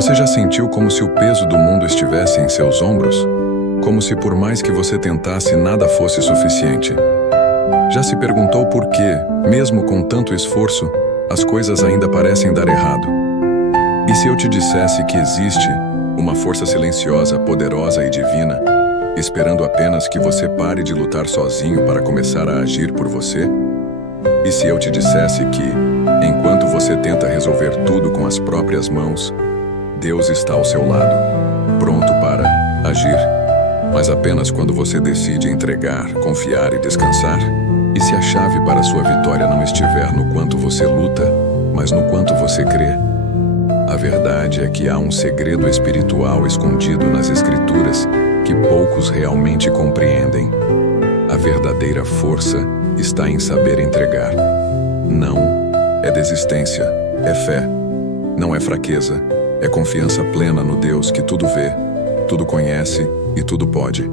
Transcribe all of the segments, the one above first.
Você já sentiu como se o peso do mundo estivesse em seus ombros? Como se por mais que você tentasse, nada fosse suficiente? Já se perguntou por que, mesmo com tanto esforço, as coisas ainda parecem dar errado? E se eu te dissesse que existe uma força silenciosa, poderosa e divina, esperando apenas que você pare de lutar sozinho para começar a agir por você? E se eu te dissesse que, enquanto você tenta resolver tudo com as próprias mãos, Deus está ao seu lado, pronto para agir, mas apenas quando você decide entregar, confiar e descansar? E se a chave para sua vitória não estiver no quanto você luta, mas no quanto você crê? A verdade é que há um segredo espiritual escondido nas Escrituras que poucos realmente compreendem. A verdadeira força está em saber entregar. Não é desistência, é fé. Não é fraqueza, é confiança plena no Deus que tudo vê, tudo conhece e tudo pode.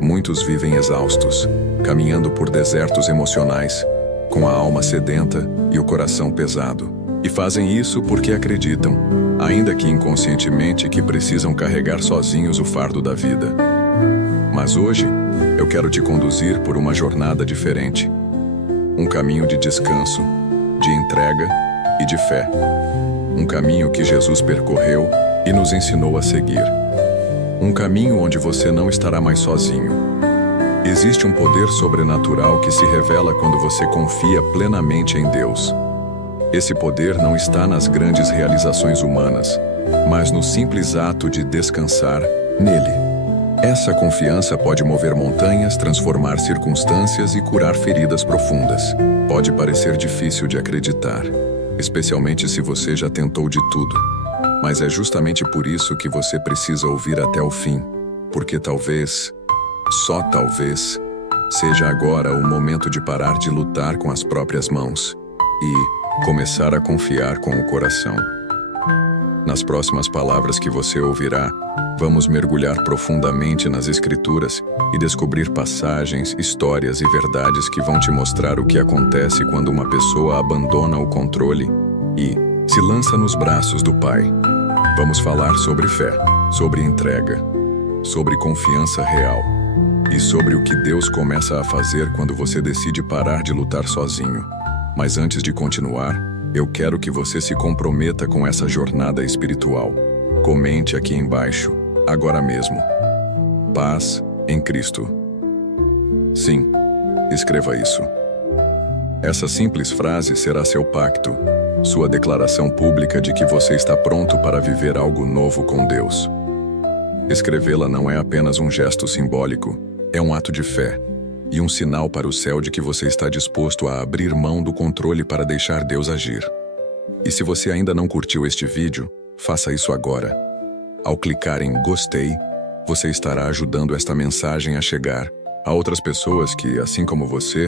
Muitos vivem exaustos, caminhando por desertos emocionais, com a alma sedenta e o coração pesado. E fazem isso porque acreditam, ainda que inconscientemente, que precisam carregar sozinhos o fardo da vida. Mas hoje, eu quero te conduzir por uma jornada diferente. Um caminho de descanso, de entrega e de fé. Um caminho que Jesus percorreu e nos ensinou a seguir. Um caminho onde você não estará mais sozinho. Existe um poder sobrenatural que se revela quando você confia plenamente em Deus. Esse poder não está nas grandes realizações humanas, mas no simples ato de descansar nele. Essa confiança pode mover montanhas, transformar circunstâncias e curar feridas profundas. Pode parecer difícil de acreditar, especialmente se você já tentou de tudo. Mas é justamente por isso que você precisa ouvir até o fim, porque talvez, só talvez, seja agora o momento de parar de lutar com as próprias mãos e começar a confiar com o coração. Nas próximas palavras que você ouvirá, vamos mergulhar profundamente nas Escrituras e descobrir passagens, histórias e verdades que vão te mostrar o que acontece quando uma pessoa abandona o controle e se lança nos braços do Pai. Vamos falar sobre fé, sobre entrega, sobre confiança real e sobre o que Deus começa a fazer quando você decide parar de lutar sozinho. Mas antes de continuar, eu quero que você se comprometa com essa jornada espiritual. Comente aqui embaixo, agora mesmo: paz em Cristo. Sim, escreva isso. Essa simples frase será seu pacto, sua declaração pública de que você está pronto para viver algo novo com Deus. Escrevê-la não é apenas um gesto simbólico, é um ato de fé. E um sinal para o céu de que você está disposto a abrir mão do controle para deixar Deus agir. E se você ainda não curtiu este vídeo, faça isso agora. Ao clicar em gostei, você estará ajudando esta mensagem a chegar a outras pessoas que, assim como você,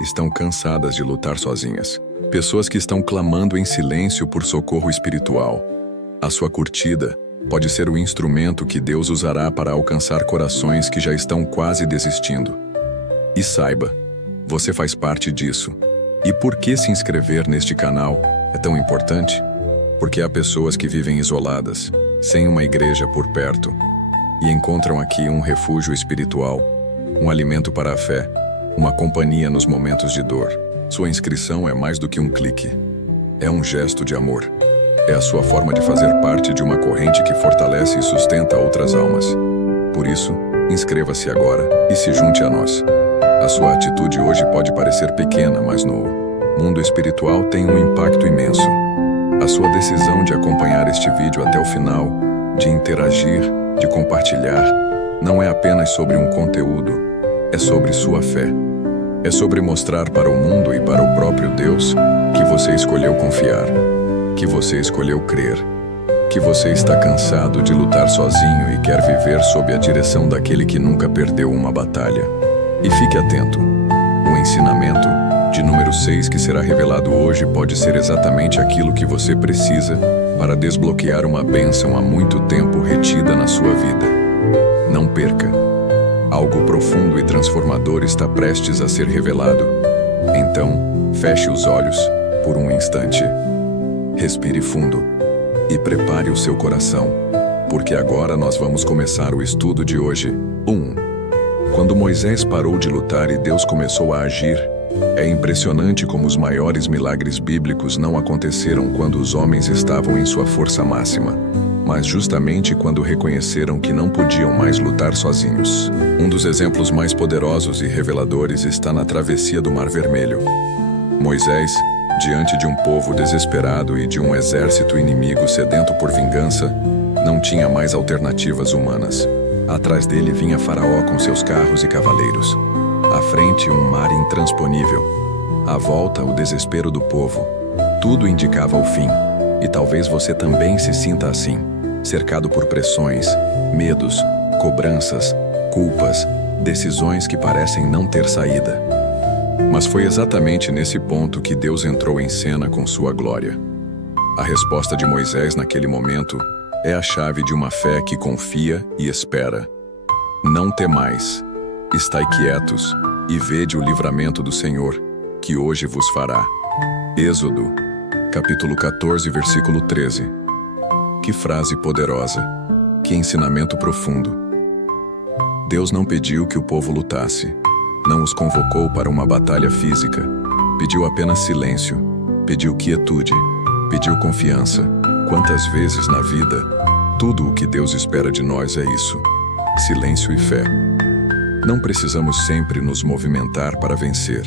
estão cansadas de lutar sozinhas. Pessoas que estão clamando em silêncio por socorro espiritual. A sua curtida pode ser o instrumento que Deus usará para alcançar corações que já estão quase desistindo. E saiba, você faz parte disso. E por que se inscrever neste canal é tão importante? Porque há pessoas que vivem isoladas, sem uma igreja por perto, e encontram aqui um refúgio espiritual, um alimento para a fé, uma companhia nos momentos de dor. Sua inscrição é mais do que um clique. É um gesto de amor. É a sua forma de fazer parte de uma corrente que fortalece e sustenta outras almas. Por isso, inscreva-se agora e se junte a nós. A sua atitude hoje pode parecer pequena, mas no mundo espiritual tem um impacto imenso. A sua decisão de acompanhar este vídeo até o final, de interagir, de compartilhar, não é apenas sobre um conteúdo, é sobre sua fé. É sobre mostrar para o mundo e para o próprio Deus que você escolheu confiar, que você escolheu crer, que você está cansado de lutar sozinho e quer viver sob a direção daquele que nunca perdeu uma batalha. E fique atento, o ensinamento de número 6 que será revelado hoje pode ser exatamente aquilo que você precisa para desbloquear uma bênção há muito tempo retida na sua vida. Não perca. Algo profundo e transformador está prestes a ser revelado. Então, feche os olhos por um instante. Respire fundo e prepare o seu coração, porque agora nós vamos começar o estudo de hoje. 1. Quando Moisés parou de lutar e Deus começou a agir, é impressionante como os maiores milagres bíblicos não aconteceram quando os homens estavam em sua força máxima, mas justamente quando reconheceram que não podiam mais lutar sozinhos. Um dos exemplos mais poderosos e reveladores está na travessia do Mar Vermelho. Moisés, diante de um povo desesperado e de um exército inimigo sedento por vingança, não tinha mais alternativas humanas. Atrás dele vinha Faraó com seus carros e cavaleiros. À frente, um mar intransponível. À volta, o desespero do povo. Tudo indicava o fim. E talvez você também se sinta assim, cercado por pressões, medos, cobranças, culpas, decisões que parecem não ter saída. Mas foi exatamente nesse ponto que Deus entrou em cena com sua glória. A resposta de Moisés naquele momento é a chave de uma fé que confia e espera. Não temais, estai quietos e vede o livramento do Senhor, que hoje vos fará. Êxodo, capítulo 14, versículo 13. Que frase poderosa, que ensinamento profundo. Deus não pediu que o povo lutasse, não os convocou para uma batalha física, pediu apenas silêncio, pediu quietude, pediu confiança. Quantas vezes na vida, tudo o que Deus espera de nós é isso: silêncio e fé. Não precisamos sempre nos movimentar para vencer.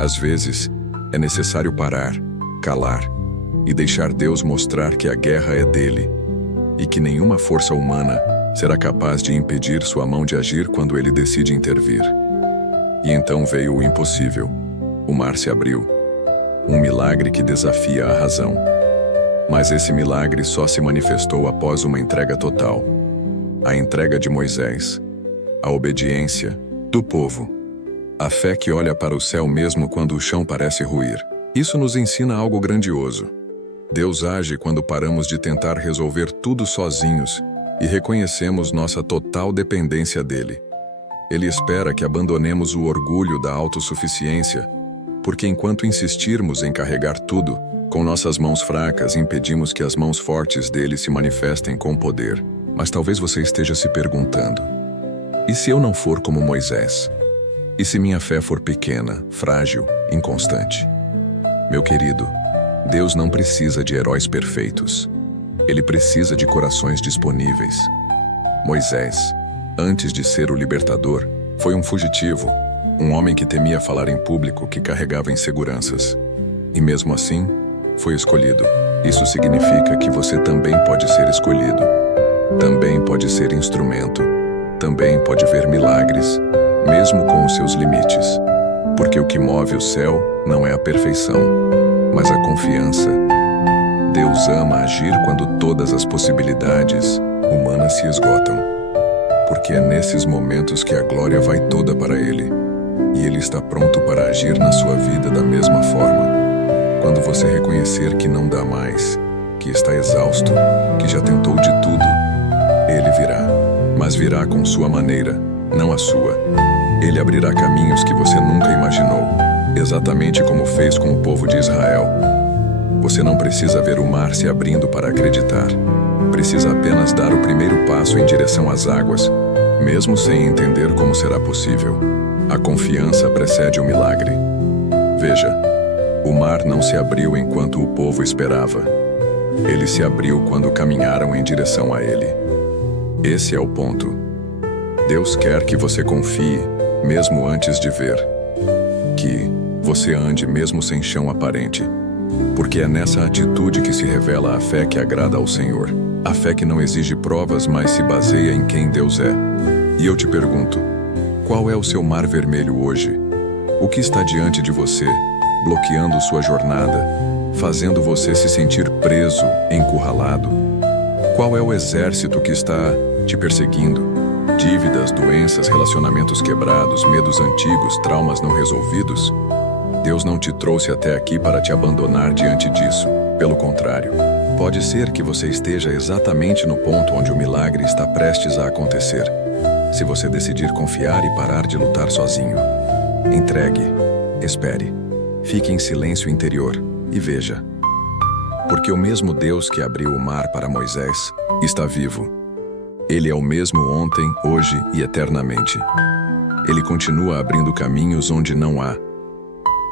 Às vezes, é necessário parar, calar e deixar Deus mostrar que a guerra é dele e que nenhuma força humana será capaz de impedir sua mão de agir quando ele decide intervir. E então veio o impossível. O mar se abriu. Um milagre que desafia a razão. Mas esse milagre só se manifestou após uma entrega total. A entrega de Moisés. A obediência do povo. A fé que olha para o céu mesmo quando o chão parece ruir. Isso nos ensina algo grandioso. Deus age quando paramos de tentar resolver tudo sozinhos e reconhecemos nossa total dependência dele. Ele espera que abandonemos o orgulho da autossuficiência, porque enquanto insistirmos em carregar tudo, com nossas mãos fracas impedimos que as mãos fortes dele se manifestem com poder. Mas talvez você esteja se perguntando: e se eu não for como Moisés? E se minha fé for pequena, frágil, inconstante? Meu querido, Deus não precisa de heróis perfeitos. Ele precisa de corações disponíveis. Moisés, antes de ser o libertador, foi um fugitivo, um homem que temia falar em público, que carregava inseguranças. E mesmo assim, foi escolhido. Isso significa que você também pode ser escolhido. Também pode ser instrumento. Também pode ver milagres, mesmo com os seus limites. Porque o que move o céu não é a perfeição, mas a confiança. Deus ama agir quando todas as possibilidades humanas se esgotam. Porque é nesses momentos que a glória vai toda para Ele. E Ele está pronto para agir na sua vida da mesma forma. Quando você reconhecer que não dá mais, que está exausto, que já tentou de tudo, Ele virá. Mas virá com sua maneira, não a sua. Ele abrirá caminhos que você nunca imaginou, exatamente como fez com o povo de Israel. Você não precisa ver o mar se abrindo para acreditar. Precisa apenas dar o primeiro passo em direção às águas, mesmo sem entender como será possível. A confiança precede o milagre. Veja, o mar não se abriu enquanto o povo esperava. Ele se abriu quando caminharam em direção a ele. Esse é o ponto. Deus quer que você confie, mesmo antes de ver. Que você ande mesmo sem chão aparente. Porque é nessa atitude que se revela a fé que agrada ao Senhor. A fé que não exige provas, mas se baseia em quem Deus é. E eu te pergunto, qual é o seu mar vermelho hoje? O que está diante de você, bloqueando sua jornada, fazendo você se sentir preso, encurralado? Qual é o exército que está te perseguindo? Dívidas, doenças, relacionamentos quebrados, medos antigos, traumas não resolvidos? Deus não te trouxe até aqui para te abandonar diante disso. Pelo contrário, pode ser que você esteja exatamente no ponto onde o milagre está prestes a acontecer. Se você decidir confiar e parar de lutar sozinho. Entregue, espere, fique em silêncio interior e veja. Porque o mesmo Deus que abriu o mar para Moisés está vivo. Ele é o mesmo ontem, hoje e eternamente. Ele continua abrindo caminhos onde não há.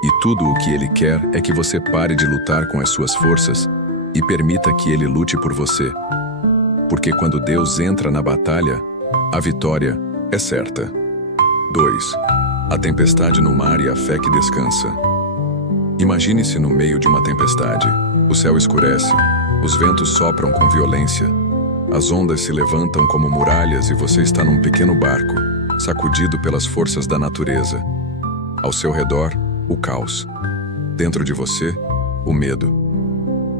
E tudo o que ele quer é que você pare de lutar com as suas forças e permita que ele lute por você. Porque quando Deus entra na batalha, a vitória é certa. 2. A tempestade no mar e a fé que descansa. Imagine-se no meio de uma tempestade. O céu escurece, os ventos sopram com violência, as ondas se levantam como muralhas e você está num pequeno barco, sacudido pelas forças da natureza. Ao seu redor, o caos. Dentro de você, o medo.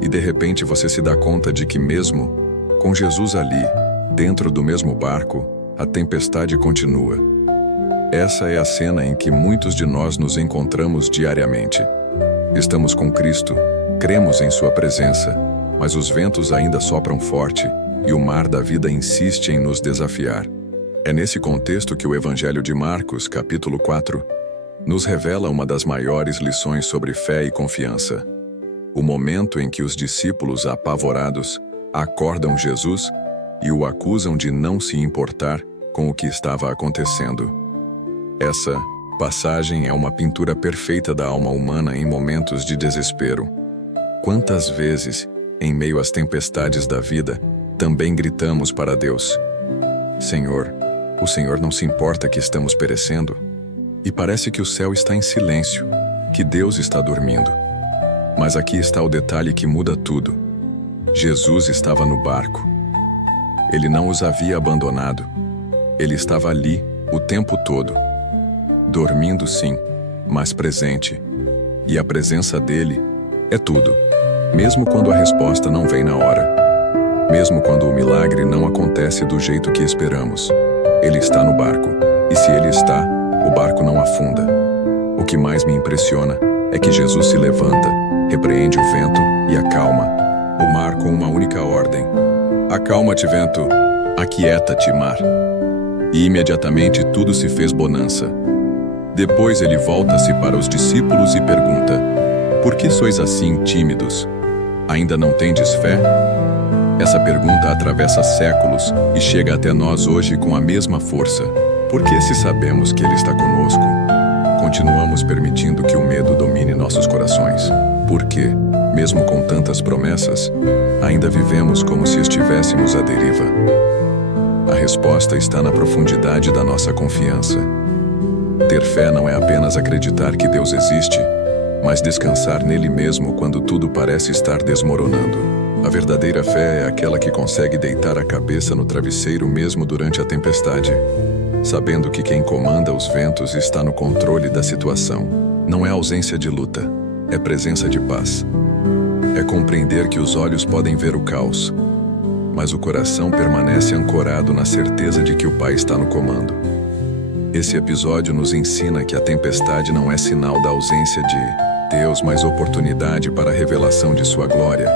E de repente você se dá conta de que mesmo com Jesus ali, dentro do mesmo barco, a tempestade continua. Essa é a cena em que muitos de nós nos encontramos diariamente. Estamos com Cristo, cremos em sua presença, mas os ventos ainda sopram forte e o mar da vida insiste em nos desafiar. É nesse contexto que o Evangelho de Marcos, capítulo 4, nos revela uma das maiores lições sobre fé e confiança. O momento em que os discípulos, apavorados, acordam Jesus e o acusam de não se importar com o que estava acontecendo. Essa passagem é uma pintura perfeita da alma humana em momentos de desespero. Quantas vezes, em meio às tempestades da vida, também gritamos para Deus: Senhor, o Senhor não se importa que estamos perecendo? E parece que o céu está em silêncio, que Deus está dormindo. Mas aqui está o detalhe que muda tudo. Jesus estava no barco. Ele não os havia abandonado. Ele estava ali o tempo todo. Dormindo sim, mas presente. E a presença dele é tudo. Mesmo quando a resposta não vem na hora. Mesmo quando o milagre não acontece do jeito que esperamos. Ele está no barco. E se ele está, o barco não afunda. O que mais me impressiona é que Jesus se levanta, repreende o vento e acalma o mar com uma única ordem: acalma-te, vento, aquieta-te, mar. E imediatamente tudo se fez bonança. Depois ele volta-se para os discípulos e pergunta: por que sois assim tímidos? Ainda não tendes fé? Essa pergunta atravessa séculos e chega até nós hoje com a mesma força. Por que, se sabemos que Ele está conosco, continuamos permitindo que o medo domine nossos corações? Por que, mesmo com tantas promessas, ainda vivemos como se estivéssemos à deriva? A resposta está na profundidade da nossa confiança. Ter fé não é apenas acreditar que Deus existe, mas descansar nele mesmo quando tudo parece estar desmoronando. A verdadeira fé é aquela que consegue deitar a cabeça no travesseiro mesmo durante a tempestade, sabendo que quem comanda os ventos está no controle da situação. Não é ausência de luta, é presença de paz. É compreender que os olhos podem ver o caos, mas o coração permanece ancorado na certeza de que o Pai está no comando. Esse episódio nos ensina que a tempestade não é sinal da ausência de Deus, mas oportunidade para a revelação de sua glória.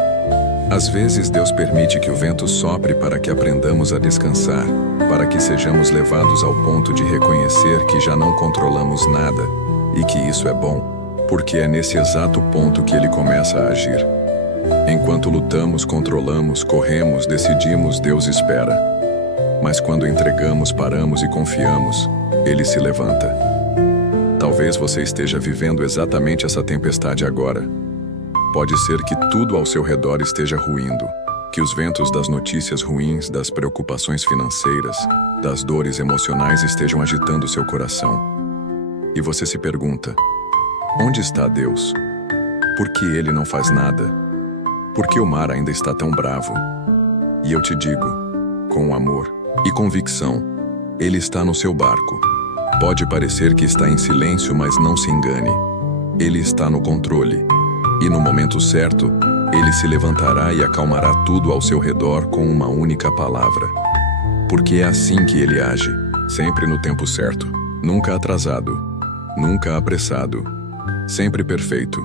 Às vezes Deus permite que o vento sopre para que aprendamos a descansar, para que sejamos levados ao ponto de reconhecer que já não controlamos nada e que isso é bom, porque é nesse exato ponto que Ele começa a agir. Enquanto lutamos, controlamos, corremos, decidimos, Deus espera. Mas quando entregamos, paramos e confiamos, Ele se levanta. Talvez você esteja vivendo exatamente essa tempestade agora. Pode ser que tudo ao seu redor esteja ruindo, que os ventos das notícias ruins, das preocupações financeiras, das dores emocionais estejam agitando seu coração. E você se pergunta: onde está Deus? Por que Ele não faz nada? Por que o mar ainda está tão bravo? E eu te digo, com amor e convicção, Ele está no seu barco. Pode parecer que está em silêncio, mas não se engane. Ele está no controle. E no momento certo, Ele se levantará e acalmará tudo ao seu redor com uma única palavra. Porque é assim que Ele age, sempre no tempo certo, nunca atrasado, nunca apressado, sempre perfeito.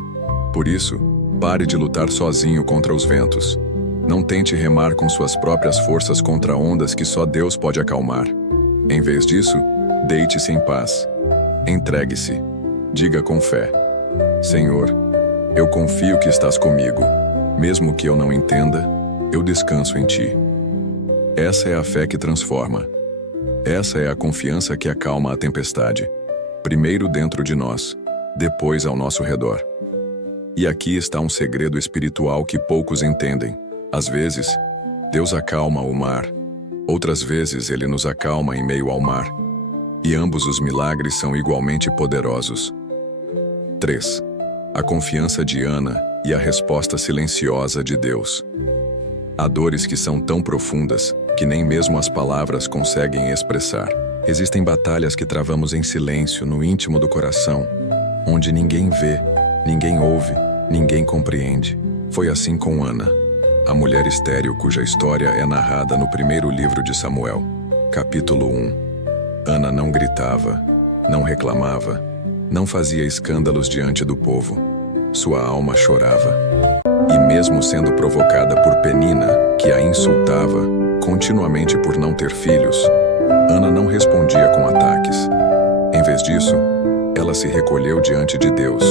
Por isso, pare de lutar sozinho contra os ventos. Não tente remar com suas próprias forças contra ondas que só Deus pode acalmar. Em vez disso, deite-se em paz. Entregue-se. Diga com fé: Senhor, eu confio que estás comigo. Mesmo que eu não entenda, eu descanso em ti. Essa é a fé que transforma. Essa é a confiança que acalma a tempestade. Primeiro dentro de nós, depois ao nosso redor. E aqui está um segredo espiritual que poucos entendem. Às vezes, Deus acalma o mar. Outras vezes, Ele nos acalma em meio ao mar. E ambos os milagres são igualmente poderosos. 3. A confiança de Ana e a resposta silenciosa de Deus. Há dores que são tão profundas que nem mesmo as palavras conseguem expressar. Existem batalhas que travamos em silêncio, no íntimo do coração, onde ninguém vê, ninguém ouve, ninguém compreende. Foi assim com Ana, a mulher estéril cuja história é narrada no primeiro livro de Samuel, capítulo 1. Ana não gritava, não reclamava, não fazia escândalos diante do povo. Sua alma chorava. E mesmo sendo provocada por Penina, que a insultava, continuamente por não ter filhos, Ana não respondia com ataques. Em vez disso, ela se recolheu diante de Deus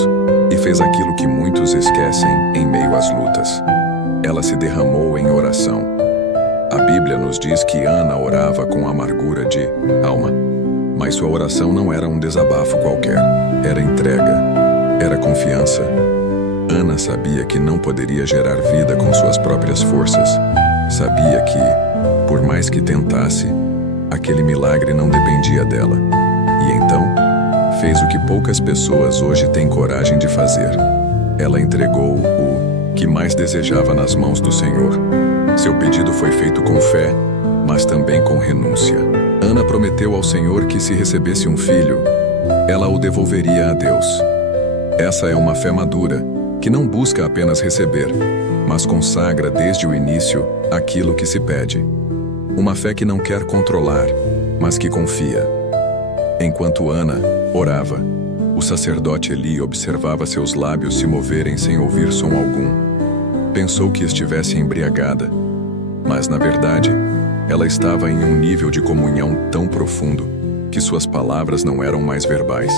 e fez aquilo que muitos esquecem em meio às lutas. Ela se derramou em oração. A Bíblia nos diz que Ana orava com amargura de alma. Mas sua oração não era um desabafo qualquer. Era entrega. Era confiança. Ana sabia que não poderia gerar vida com suas próprias forças. Sabia que, por mais que tentasse, aquele milagre não dependia dela. E então, fez o que poucas pessoas hoje têm coragem de fazer. Ela entregou o que mais desejava nas mãos do Senhor. Seu pedido foi feito com fé, mas também com renúncia. Ana prometeu ao Senhor que se recebesse um filho, ela o devolveria a Deus. Essa é uma fé madura, que não busca apenas receber, mas consagra desde o início aquilo que se pede. Uma fé que não quer controlar, mas que confia. Enquanto Ana orava, o sacerdote Eli observava seus lábios se moverem sem ouvir som algum. Pensou que estivesse embriagada, mas na verdade, ela estava em um nível de comunhão tão profundo que suas palavras não eram mais verbais,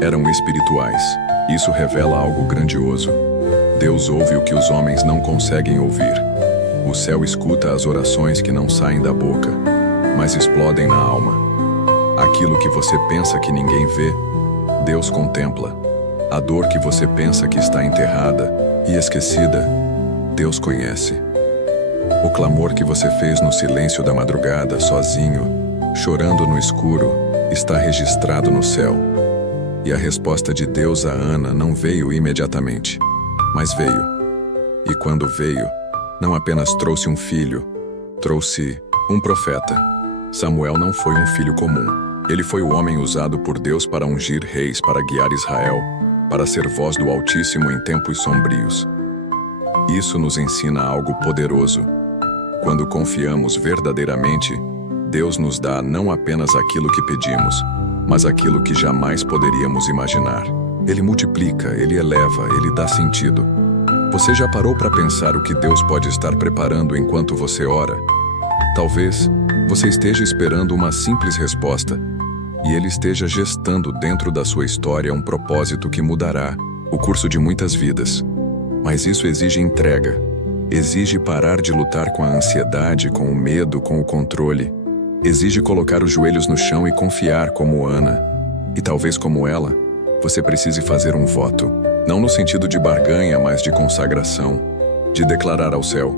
eram espirituais. Isso revela algo grandioso. Deus ouve o que os homens não conseguem ouvir. O céu escuta as orações que não saem da boca, mas explodem na alma. Aquilo que você pensa que ninguém vê, Deus contempla. A dor que você pensa que está enterrada e esquecida, Deus conhece. O clamor que você fez no silêncio da madrugada, sozinho, chorando no escuro, está registrado no céu. E a resposta de Deus a Ana não veio imediatamente, mas veio. E quando veio, não apenas trouxe um filho, trouxe um profeta. Samuel não foi um filho comum. Ele foi o homem usado por Deus para ungir reis, para guiar Israel, para ser voz do Altíssimo em tempos sombrios. Isso nos ensina algo poderoso. Quando confiamos verdadeiramente, Deus nos dá não apenas aquilo que pedimos, mas aquilo que jamais poderíamos imaginar. Ele multiplica, ele eleva, ele dá sentido. Você já parou para pensar o que Deus pode estar preparando enquanto você ora? Talvez você esteja esperando uma simples resposta, e Ele esteja gestando dentro da sua história um propósito que mudará o curso de muitas vidas. Mas isso exige entrega. Exige parar de lutar com a ansiedade, com o medo, com o controle. Exige colocar os joelhos no chão e confiar como Ana. E talvez como ela, você precise fazer um voto. Não no sentido de barganha, mas de consagração. De declarar ao céu: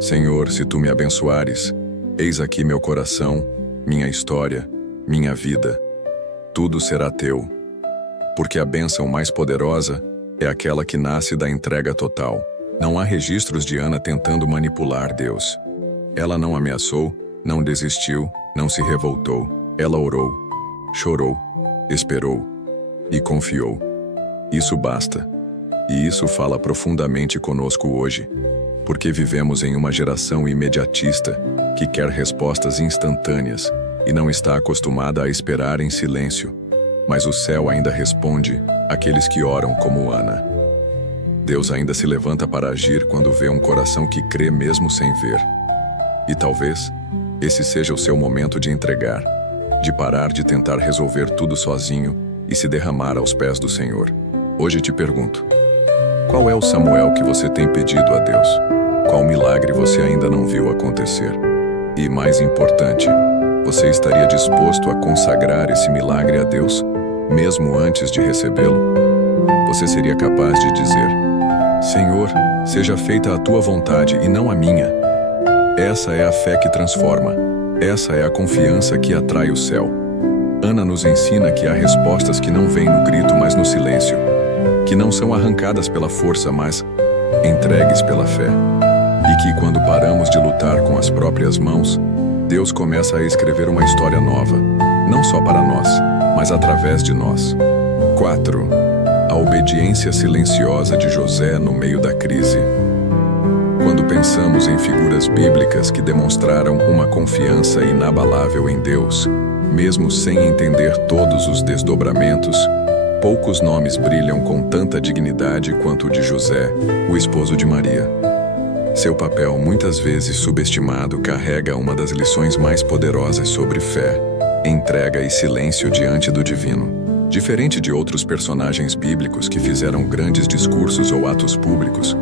Senhor, se Tu me abençoares, eis aqui meu coração, minha história, minha vida. Tudo será Teu. Porque a bênção mais poderosa é aquela que nasce da entrega total. Não há registros de Ana tentando manipular Deus. Ela não ameaçou, não desistiu, não se revoltou. Ela orou, chorou, esperou e confiou. Isso basta. E isso fala profundamente conosco hoje, porque vivemos em uma geração imediatista que quer respostas instantâneas e não está acostumada a esperar em silêncio. Mas o céu ainda responde àqueles que oram como Ana. Deus ainda se levanta para agir quando vê um coração que crê mesmo sem ver. E talvez esse seja o seu momento de entregar, de parar de tentar resolver tudo sozinho e se derramar aos pés do Senhor. Hoje te pergunto: Qual é o Samuel que você tem pedido a Deus? Qual milagre você ainda não viu acontecer? E, mais importante, você estaria disposto a consagrar esse milagre a Deus, mesmo antes de recebê-lo? Você seria capaz de dizer: Senhor, seja feita a tua vontade e não a minha. Essa é a fé que transforma. Essa é a confiança que atrai o céu. Ana nos ensina que há respostas que não vêm no grito, mas no silêncio, que não são arrancadas pela força, mas entregues pela fé. E que quando paramos de lutar com as próprias mãos, Deus começa a escrever uma história nova, não só para nós, mas através de nós. 4. A obediência silenciosa de José no meio da crise. Quando pensamos em figuras bíblicas que demonstraram uma confiança inabalável em Deus, mesmo sem entender todos os desdobramentos, poucos nomes brilham com tanta dignidade quanto o de José, o esposo de Maria. Seu papel, muitas vezes subestimado, carrega uma das lições mais poderosas sobre fé, entrega e silêncio diante do divino. Diferente de outros personagens bíblicos que fizeram grandes discursos ou atos públicos,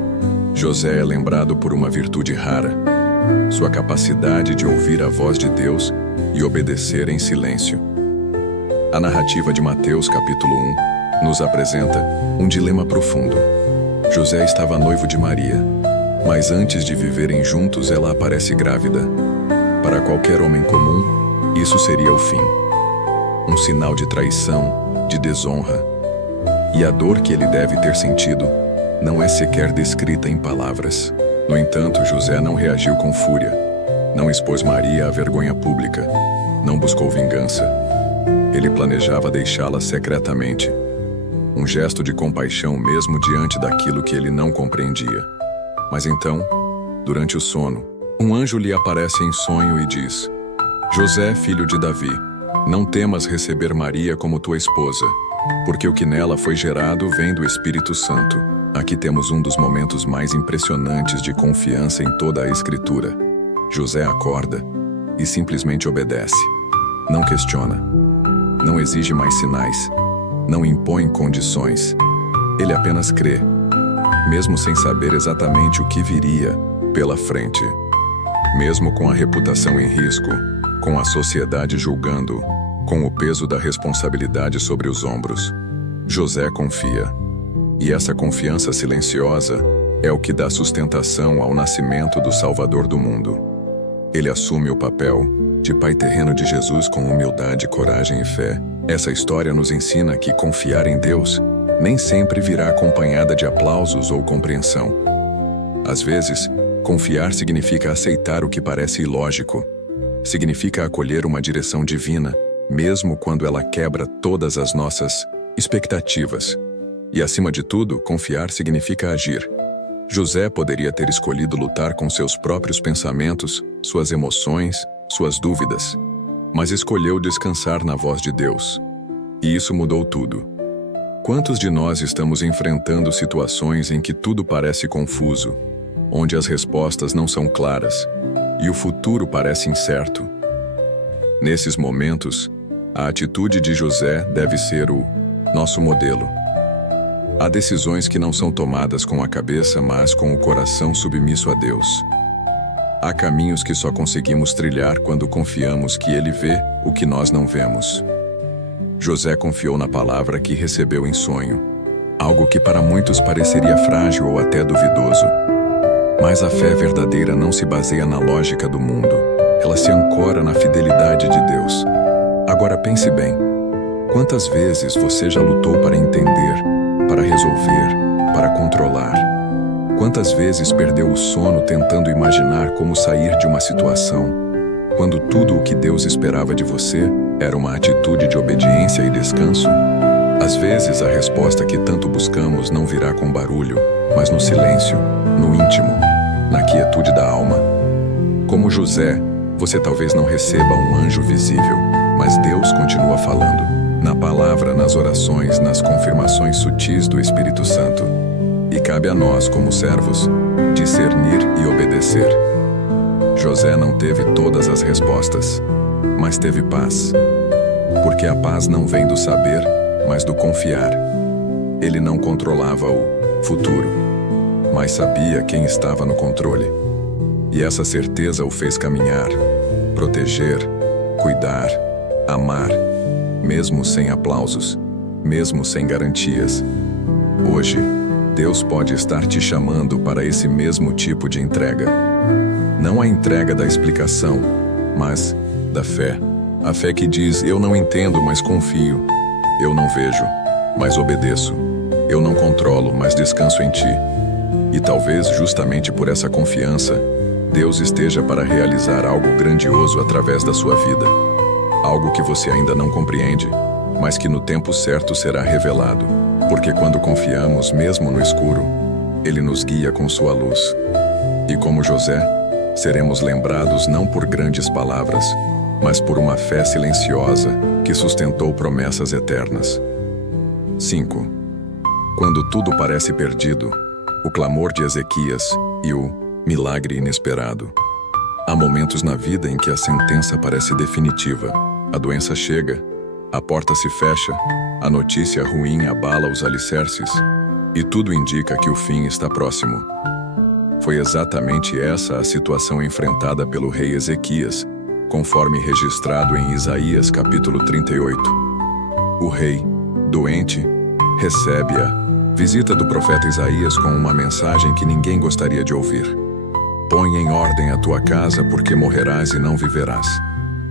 José é lembrado por uma virtude rara: sua capacidade de ouvir a voz de Deus e obedecer em silêncio. A narrativa de Mateus, capítulo 1, nos apresenta um dilema profundo. José estava noivo de Maria, mas antes de viverem juntos, ela aparece grávida. Para qualquer homem comum, isso seria o fim. Um sinal de traição, de desonra. E a dor que ele deve ter sentido não é sequer descrita em palavras. No entanto, José não reagiu com fúria. Não expôs Maria à vergonha pública. Não buscou vingança. Ele planejava deixá-la secretamente. Um gesto de compaixão mesmo diante daquilo que ele não compreendia. Mas então, durante o sono, um anjo lhe aparece em sonho e diz: José, filho de Davi, não temas receber Maria como tua esposa, porque o que nela foi gerado vem do Espírito Santo. Aqui temos um dos momentos mais impressionantes de confiança em toda a Escritura. José acorda e simplesmente obedece. Não questiona. Não exige mais sinais. Não impõe condições. Ele apenas crê, mesmo sem saber exatamente o que viria pela frente. Mesmo com a reputação em risco, com a sociedade julgando, com o peso da responsabilidade sobre os ombros, José confia. E essa confiança silenciosa é o que dá sustentação ao nascimento do Salvador do mundo. Ele assume o papel de pai terreno de Jesus com humildade, coragem e fé. Essa história nos ensina que confiar em Deus nem sempre virá acompanhada de aplausos ou compreensão. Às vezes, confiar significa aceitar o que parece ilógico. Significa acolher uma direção divina, mesmo quando ela quebra todas as nossas expectativas. E, acima de tudo, confiar significa agir. José poderia ter escolhido lutar com seus próprios pensamentos, suas emoções, suas dúvidas, mas escolheu descansar na voz de Deus. E isso mudou tudo. Quantos de nós estamos enfrentando situações em que tudo parece confuso, onde as respostas não são claras e o futuro parece incerto? Nesses momentos, a atitude de José deve ser o nosso modelo. Há decisões que não são tomadas com a cabeça, mas com o coração submisso a Deus. Há caminhos que só conseguimos trilhar quando confiamos que Ele vê o que nós não vemos. José confiou na palavra que recebeu em sonho, algo que para muitos pareceria frágil ou até duvidoso. Mas a fé verdadeira não se baseia na lógica do mundo, ela se ancora na fidelidade de Deus. Agora pense bem, quantas vezes você já lutou para entender, para resolver, para controlar? Quantas vezes perdeu o sono tentando imaginar como sair de uma situação, quando tudo o que Deus esperava de você era uma atitude de obediência e descanso? Às vezes a resposta que tanto buscamos não virá com barulho, mas no silêncio, no íntimo, na quietude da alma. Como José, você talvez não receba um anjo visível, mas Deus continua falando, na palavra, nas orações, nas confirmações sutis do Espírito Santo. E cabe a nós, como servos, discernir e obedecer. José não teve todas as respostas, mas teve paz. Porque a paz não vem do saber, mas do confiar. Ele não controlava o futuro, mas sabia quem estava no controle. E essa certeza o fez caminhar, proteger, cuidar, amar, mesmo sem aplausos, mesmo sem garantias. Hoje, Deus pode estar te chamando para esse mesmo tipo de entrega. Não a entrega da explicação, mas da fé. A fé que diz: eu não entendo, mas confio. Eu não vejo, mas obedeço. Eu não controlo, mas descanso em ti. E talvez justamente por essa confiança, Deus esteja para realizar algo grandioso através da sua vida. Algo que você ainda não compreende, mas que no tempo certo será revelado. Porque quando confiamos, mesmo no escuro, Ele nos guia com sua luz. E como José, seremos lembrados não por grandes palavras, mas por uma fé silenciosa que sustentou promessas eternas. 5. Quando tudo parece perdido, o clamor de Ezequias e o milagre inesperado. Há momentos na vida em que a sentença parece definitiva. A doença chega, a porta se fecha, a notícia ruim abala os alicerces, e tudo indica que o fim está próximo. Foi exatamente essa a situação enfrentada pelo rei Ezequias, conforme registrado em Isaías capítulo 38. O rei, doente, recebe a visita do profeta Isaías com uma mensagem que ninguém gostaria de ouvir. Põe em ordem a tua casa, porque morrerás e não viverás.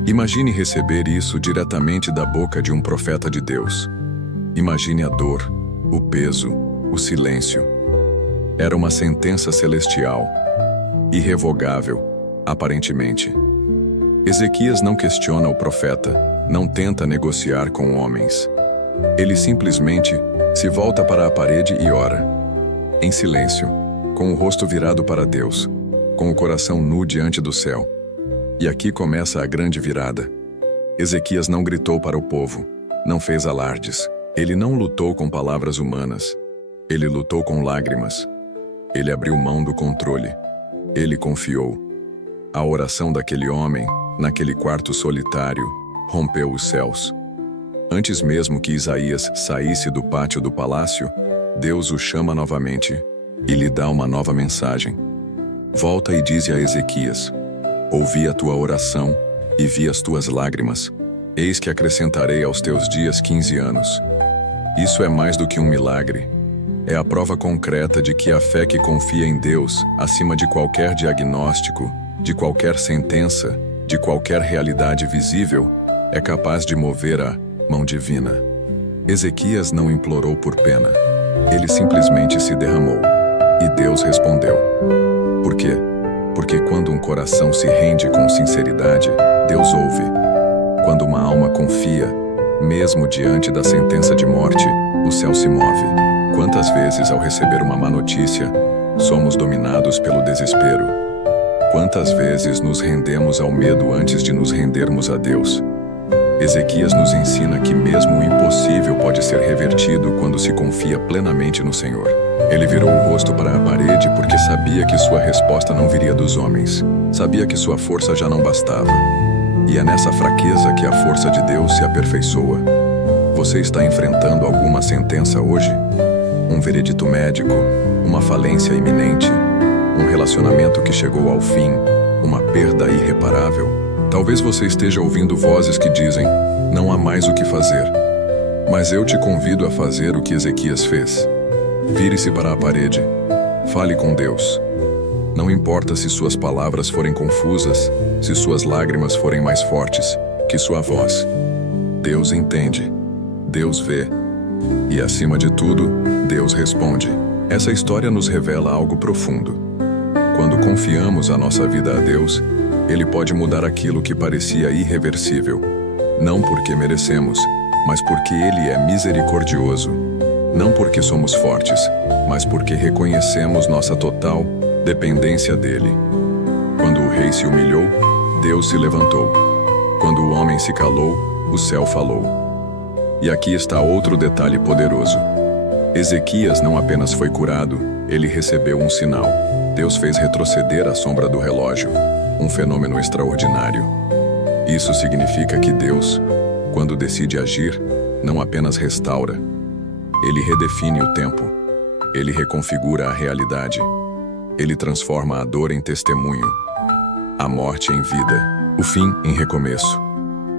Imagine receber isso diretamente da boca de um profeta de Deus. Imagine a dor, o peso, o silêncio. Era uma sentença celestial, irrevogável, aparentemente. Ezequias não questiona o profeta, não tenta negociar com homens. Ele simplesmente se volta para a parede e ora. Em silêncio, com o rosto virado para Deus, com o coração nu diante do céu. E aqui começa a grande virada. Ezequias não gritou para o povo, não fez alardes. Ele não lutou com palavras humanas. Ele lutou com lágrimas. Ele abriu mão do controle. Ele confiou. A oração daquele homem, naquele quarto solitário, rompeu os céus. Antes mesmo que Isaías saísse do pátio do palácio, Deus o chama novamente e lhe dá uma nova mensagem. Volta e dize a Ezequias: ouvi a tua oração e vi as tuas lágrimas. Eis que acrescentarei aos teus dias 15 anos. Isso é mais do que um milagre. É a prova concreta de que a fé que confia em Deus, acima de qualquer diagnóstico, de qualquer sentença, de qualquer realidade visível, é capaz de mover a mão divina. Ezequias não implorou por pena. Ele simplesmente se derramou. E Deus respondeu. Por quê? Porque quando um coração se rende com sinceridade, Deus ouve. Quando uma alma confia, mesmo diante da sentença de morte, o céu se move. Quantas vezes, ao receber uma má notícia, somos dominados pelo desespero? Quantas vezes nos rendemos ao medo antes de nos rendermos a Deus? Ezequias nos ensina que mesmo o impossível pode ser revertido quando se confia plenamente no Senhor. Ele virou o rosto para a parede porque sabia que sua resposta não viria dos homens. Sabia que sua força já não bastava. E é nessa fraqueza que a força de Deus se aperfeiçoa. Você está enfrentando alguma sentença hoje? Um veredito médico, uma falência iminente, um relacionamento que chegou ao fim, uma perda irreparável. Talvez você esteja ouvindo vozes que dizem: não há mais o que fazer. Mas eu te convido a fazer o que Ezequias fez. Vire-se para a parede. Fale com Deus. Não importa se suas palavras forem confusas, se suas lágrimas forem mais fortes que sua voz. Deus entende. Deus vê. E acima de tudo, Deus responde. Essa história nos revela algo profundo. Quando confiamos a nossa vida a Deus, Ele pode mudar aquilo que parecia irreversível. Não porque merecemos, mas porque Ele é misericordioso. Não porque somos fortes, mas porque reconhecemos nossa total dependência dEle. Quando o rei se humilhou, Deus se levantou. Quando o homem se calou, o céu falou. E aqui está outro detalhe poderoso. Ezequias não apenas foi curado, ele recebeu um sinal. Deus fez retroceder a sombra do relógio, um fenômeno extraordinário. Isso significa que Deus, quando decide agir, não apenas restaura, Ele redefine o tempo. Ele reconfigura a realidade. Ele transforma a dor em testemunho, a morte em vida, o fim em recomeço.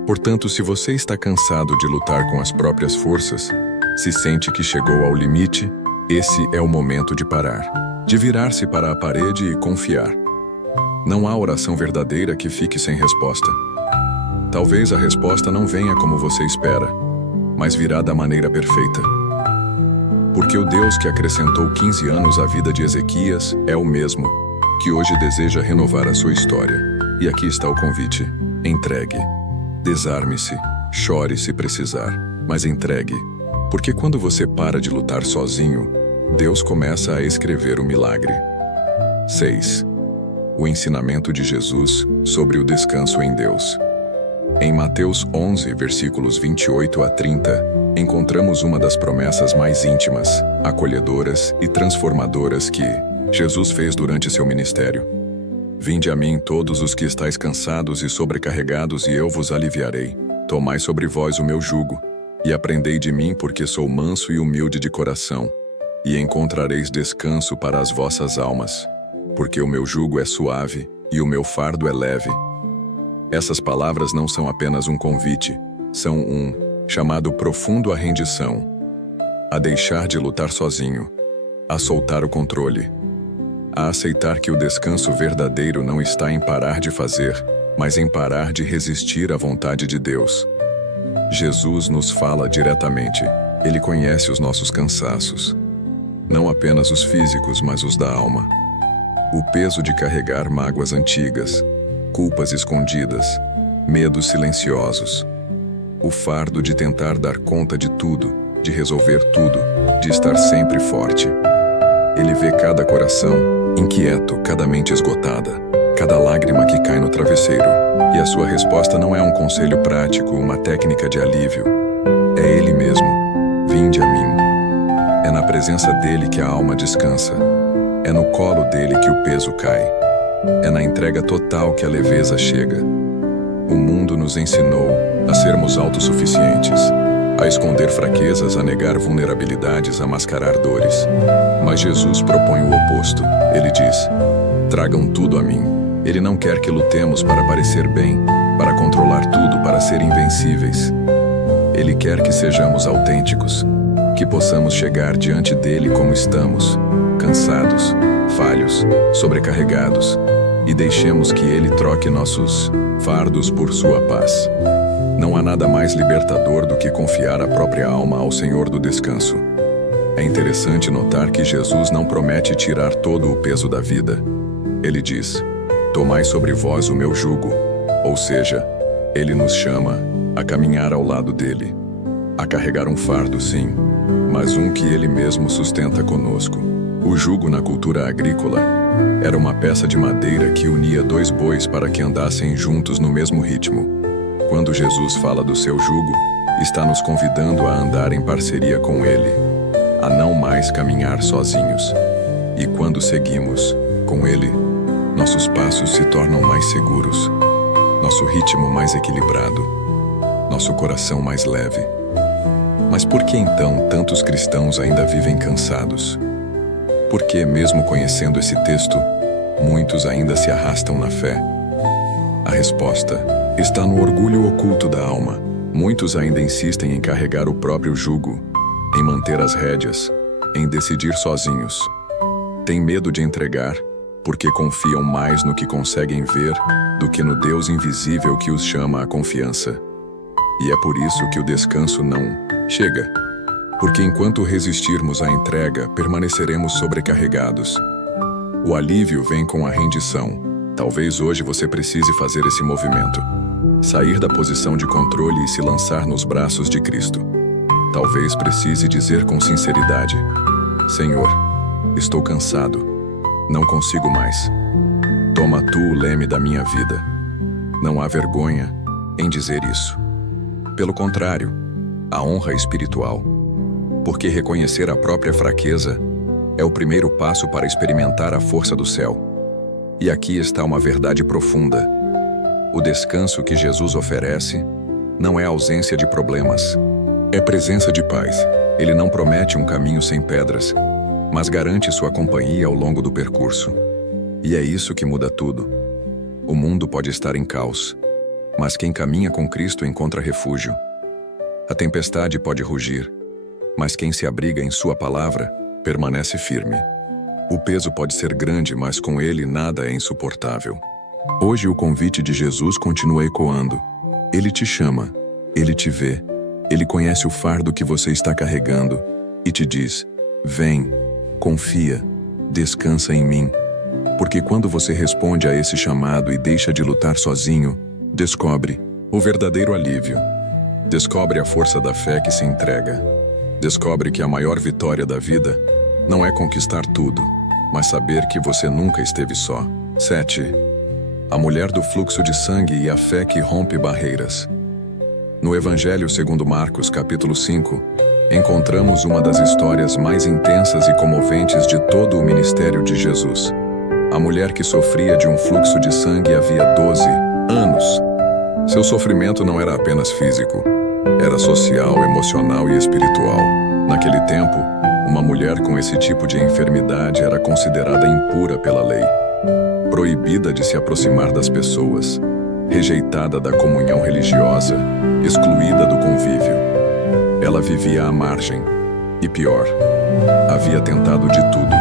Portanto, se você está cansado de lutar com as próprias forças, se sente que chegou ao limite, esse é o momento de parar, de virar-se para a parede e confiar. Não há oração verdadeira que fique sem resposta. Talvez a resposta não venha como você espera, mas virá da maneira perfeita. Porque o Deus que acrescentou 15 anos à vida de Ezequias é o mesmo que hoje deseja renovar a sua história. E aqui está o convite. Entregue. Desarme-se. Chore se precisar, mas entregue. Porque quando você para de lutar sozinho, Deus começa a escrever o milagre. 6. O ensinamento de Jesus sobre o descanso em Deus. Em Mateus 11, versículos 28 a 30, encontramos uma das promessas mais íntimas, acolhedoras e transformadoras que Jesus fez durante seu ministério. Vinde a mim todos os que estáis cansados e sobrecarregados, e eu vos aliviarei. Tomai sobre vós o meu jugo, e aprendei de mim, porque sou manso e humilde de coração, e encontrareis descanso para as vossas almas, porque o meu jugo é suave e o meu fardo é leve. Essas palavras não são apenas um convite, são um chamado profundo à rendição, a deixar de lutar sozinho, a soltar o controle, a aceitar que o descanso verdadeiro não está em parar de fazer, mas em parar de resistir à vontade de Deus. Jesus nos fala diretamente. Ele conhece os nossos cansaços, não apenas os físicos, mas os da alma. O peso de carregar mágoas antigas, culpas escondidas, medos silenciosos. O fardo de tentar dar conta de tudo, de resolver tudo, de estar sempre forte. Ele vê cada coração inquieto, cada mente esgotada, cada lágrima que cai no travesseiro. E a sua resposta não é um conselho prático, uma técnica de alívio. É Ele mesmo. Vinde a mim. É na presença dele que a alma descansa. É no colo dele que o peso cai. É na entrega total que a leveza chega. O mundo nos ensinou a sermos autossuficientes, a esconder fraquezas, a negar vulnerabilidades, a mascarar dores. Mas Jesus propõe o oposto. Ele diz: tragam tudo a mim. Ele não quer que lutemos para parecer bem, para controlar tudo, para ser invencíveis. Ele quer que sejamos autênticos, que possamos chegar diante dele como estamos, cansados, falhos, sobrecarregados, e deixemos que ele troque nossos fardos por sua paz. Não há nada mais libertador do que confiar a própria alma ao Senhor do descanso. É interessante notar que Jesus não promete tirar todo o peso da vida. Ele diz: tomai sobre vós o meu jugo, ou seja, ele nos chama a caminhar ao lado dele, a carregar um fardo, sim, mas um que ele mesmo sustenta conosco. O jugo na cultura agrícola era uma peça de madeira que unia dois bois para que andassem juntos no mesmo ritmo. Quando Jesus fala do seu jugo, está nos convidando a andar em parceria com ele, a não mais caminhar sozinhos. E quando seguimos com ele, nossos passos se tornam mais seguros, nosso ritmo mais equilibrado, nosso coração mais leve. Mas por que então tantos cristãos ainda vivem cansados? Por que, mesmo conhecendo esse texto, muitos ainda se arrastam na fé? A resposta está no orgulho oculto da alma. Muitos ainda insistem em carregar o próprio jugo, em manter as rédeas, em decidir sozinhos. Têm medo de entregar, porque confiam mais no que conseguem ver do que no Deus invisível que os chama à confiança. E é por isso que o descanso não chega. Porque enquanto resistirmos à entrega, permaneceremos sobrecarregados. O alívio vem com a rendição. Talvez hoje você precise fazer esse movimento. Sair da posição de controle e se lançar nos braços de Cristo. Talvez precise dizer com sinceridade: Senhor, estou cansado. Não consigo mais. Toma tu o leme da minha vida. Não há vergonha em dizer isso. Pelo contrário, a honra espiritual. Porque reconhecer a própria fraqueza é o primeiro passo para experimentar a força do céu. E aqui está uma verdade profunda. O descanso que Jesus oferece não é ausência de problemas, é presença de paz. Ele não promete um caminho sem pedras, mas garante sua companhia ao longo do percurso. E é isso que muda tudo. O mundo pode estar em caos, mas quem caminha com Cristo encontra refúgio. A tempestade pode rugir, mas quem se abriga em sua palavra permanece firme. O peso pode ser grande, mas com ele nada é insuportável. Hoje o convite de Jesus continua ecoando. Ele te chama, ele te vê, ele conhece o fardo que você está carregando e te diz: vem, confia, descansa em mim. Porque quando você responde a esse chamado e deixa de lutar sozinho, descobre o verdadeiro alívio. Descobre a força da fé que se entrega. Descobre que a maior vitória da vida não é conquistar tudo, mas saber que você nunca esteve só. 7. A mulher do fluxo de sangue e a fé que rompe barreiras. No Evangelho segundo Marcos, capítulo 5, encontramos uma das histórias mais intensas e comoventes de todo o ministério de Jesus. A mulher que sofria de um fluxo de sangue havia 12 anos. Seu sofrimento não era apenas físico, era social, emocional e espiritual. Naquele tempo, uma mulher com esse tipo de enfermidade era considerada impura pela lei, proibida de se aproximar das pessoas, rejeitada da comunhão religiosa, excluída do convívio. Ela vivia à margem, e pior, havia tentado de tudo.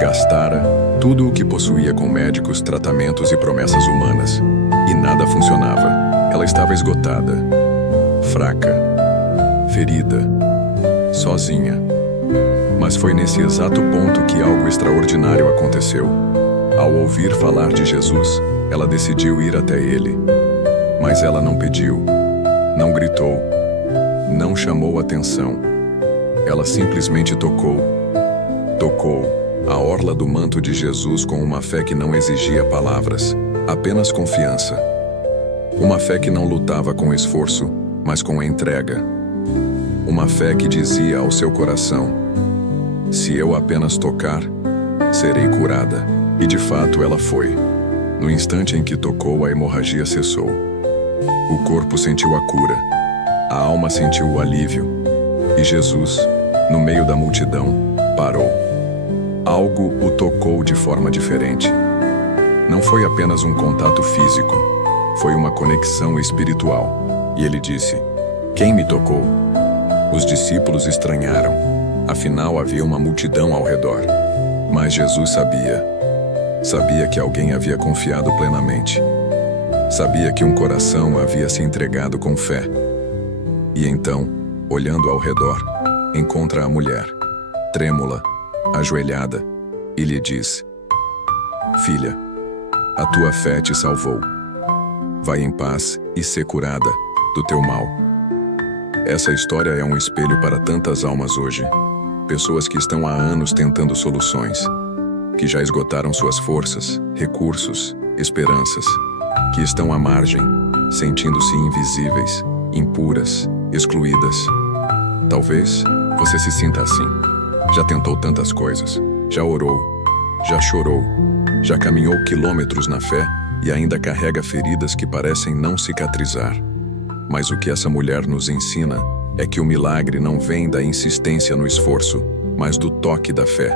Gastara tudo o que possuía com médicos, tratamentos e promessas humanas, e nada funcionava. Ela estava esgotada, fraca, ferida, sozinha. Mas foi nesse exato ponto que algo extraordinário aconteceu. Ao ouvir falar de Jesus, ela decidiu ir até ele. Mas ela não pediu, não gritou, não chamou atenção. Ela simplesmente tocou a orla do manto de Jesus com uma fé que não exigia palavras, apenas confiança. Uma fé que não lutava com esforço, mas com entrega. Uma fé que dizia ao seu coração: se eu apenas tocar, serei curada. E de fato ela foi. No instante em que tocou, a hemorragia cessou. O corpo sentiu a cura, a alma sentiu o alívio, e Jesus, no meio da multidão, parou. Algo o tocou de forma diferente. Não foi apenas um contato físico, foi uma conexão espiritual. E ele disse: quem me tocou? Os discípulos estranharam, afinal havia uma multidão ao redor. Mas Jesus sabia que alguém havia confiado plenamente. Sabia que um coração havia se entregado com fé. E então, olhando ao redor, encontra a mulher, trêmula, ajoelhada, e lhe diz: filha, a tua fé te salvou. Vai em paz e sê curada do teu mal. Essa história é um espelho para tantas almas hoje. Pessoas que estão há anos tentando soluções, que já esgotaram suas forças, recursos, esperanças, que estão à margem, sentindo-se invisíveis, impuras, excluídas. Talvez você se sinta assim. Já tentou tantas coisas, já orou, já chorou, já caminhou quilômetros na fé e ainda carrega feridas que parecem não cicatrizar. Mas o que essa mulher nos ensina é que o milagre não vem da insistência no esforço, mas do toque da fé.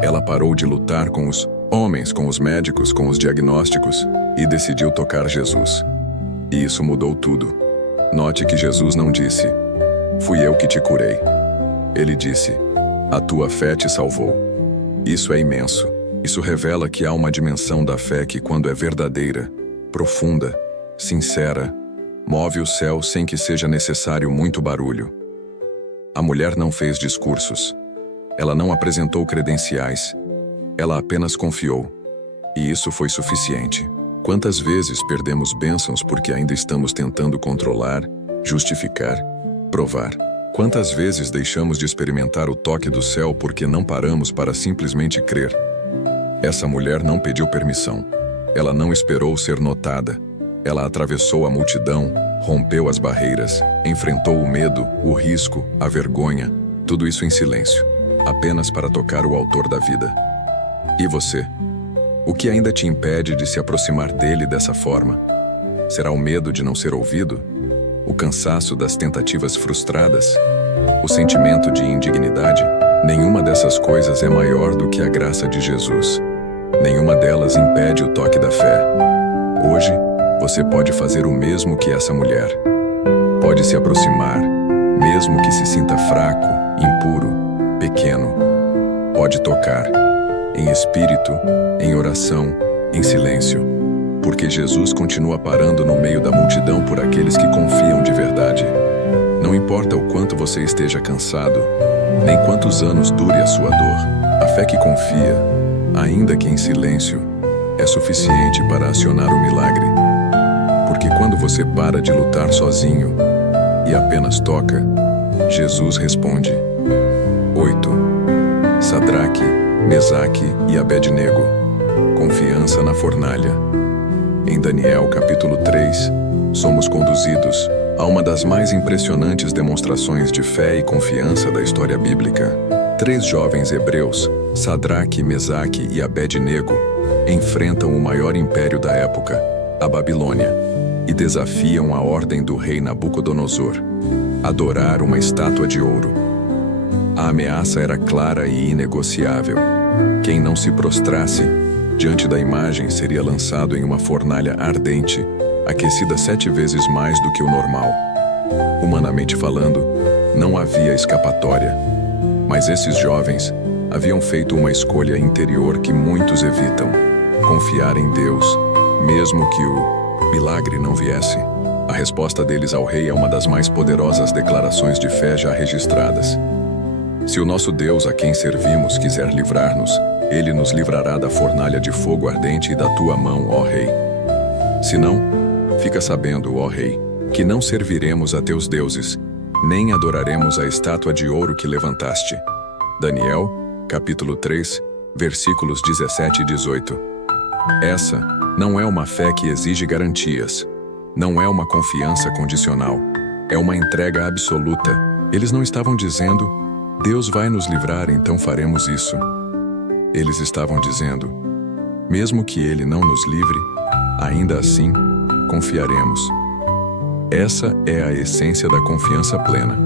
Ela parou de lutar com os homens, com os médicos, com os diagnósticos e decidiu tocar Jesus. E isso mudou tudo. Note que Jesus não disse: fui eu que te curei. Ele disse: a tua fé te salvou. Isso é imenso. Isso revela que há uma dimensão da fé que, quando é verdadeira, profunda, sincera, move o céu sem que seja necessário muito barulho. A mulher não fez discursos. Ela não apresentou credenciais. Ela apenas confiou. E isso foi suficiente. Quantas vezes perdemos bênçãos porque ainda estamos tentando controlar, justificar, provar? Quantas vezes deixamos de experimentar o toque do céu porque não paramos para simplesmente crer? Essa mulher não pediu permissão. Ela não esperou ser notada. Ela atravessou a multidão, rompeu as barreiras, enfrentou o medo, o risco, a vergonha, tudo isso em silêncio, apenas para tocar o autor da vida. E você? O que ainda te impede de se aproximar dele dessa forma? Será o medo de não ser ouvido? O cansaço das tentativas frustradas? O sentimento de indignidade? Nenhuma dessas coisas é maior do que a graça de Jesus. Nenhuma delas impede o toque da fé. Hoje, você pode fazer o mesmo que essa mulher. Pode se aproximar, mesmo que se sinta fraco, impuro, pequeno. Pode tocar, em espírito, em oração, em silêncio, porque Jesus continua parando no meio da multidão por aqueles que confiam de verdade. Não importa o quanto você esteja cansado, nem quantos anos dure a sua dor, a fé que confia, ainda que em silêncio, é suficiente para acionar o milagre. Porque quando você para de lutar sozinho e apenas toca, Jesus responde. 8. Sadraque, Mesaque e Abednego. Confiança na fornalha. Em Daniel capítulo 3, somos conduzidos a uma das mais impressionantes demonstrações de fé e confiança da história bíblica. 3 jovens hebreus, Sadraque, Mesaque e Abednego, enfrentam o maior império da época, a Babilônia, e desafiam a ordem do rei Nabucodonosor: adorar uma estátua de ouro. A ameaça era clara e inegociável. Quem não se prostrasse diante da imagem seria lançado em uma fornalha ardente, aquecida 7 vezes mais do que o normal. Humanamente falando, não havia escapatória. Mas esses jovens haviam feito uma escolha interior que muitos evitam: confiar em Deus, mesmo que o milagre não viesse. A resposta deles ao rei é uma das mais poderosas declarações de fé já registradas. Se o nosso Deus, a quem servimos, quiser livrar-nos, Ele nos livrará da fornalha de fogo ardente e da tua mão, ó Rei. Se não, fica sabendo, ó Rei, que não serviremos a teus deuses, nem adoraremos a estátua de ouro que levantaste. Daniel, capítulo 3, versículos 17 e 18. Essa não é uma fé que exige garantias. Não é uma confiança condicional. É uma entrega absoluta. Eles não estavam dizendo: Deus vai nos livrar, então faremos isso. Eles estavam dizendo: mesmo que Ele não nos livre, ainda assim, confiaremos. Essa é a essência da confiança plena.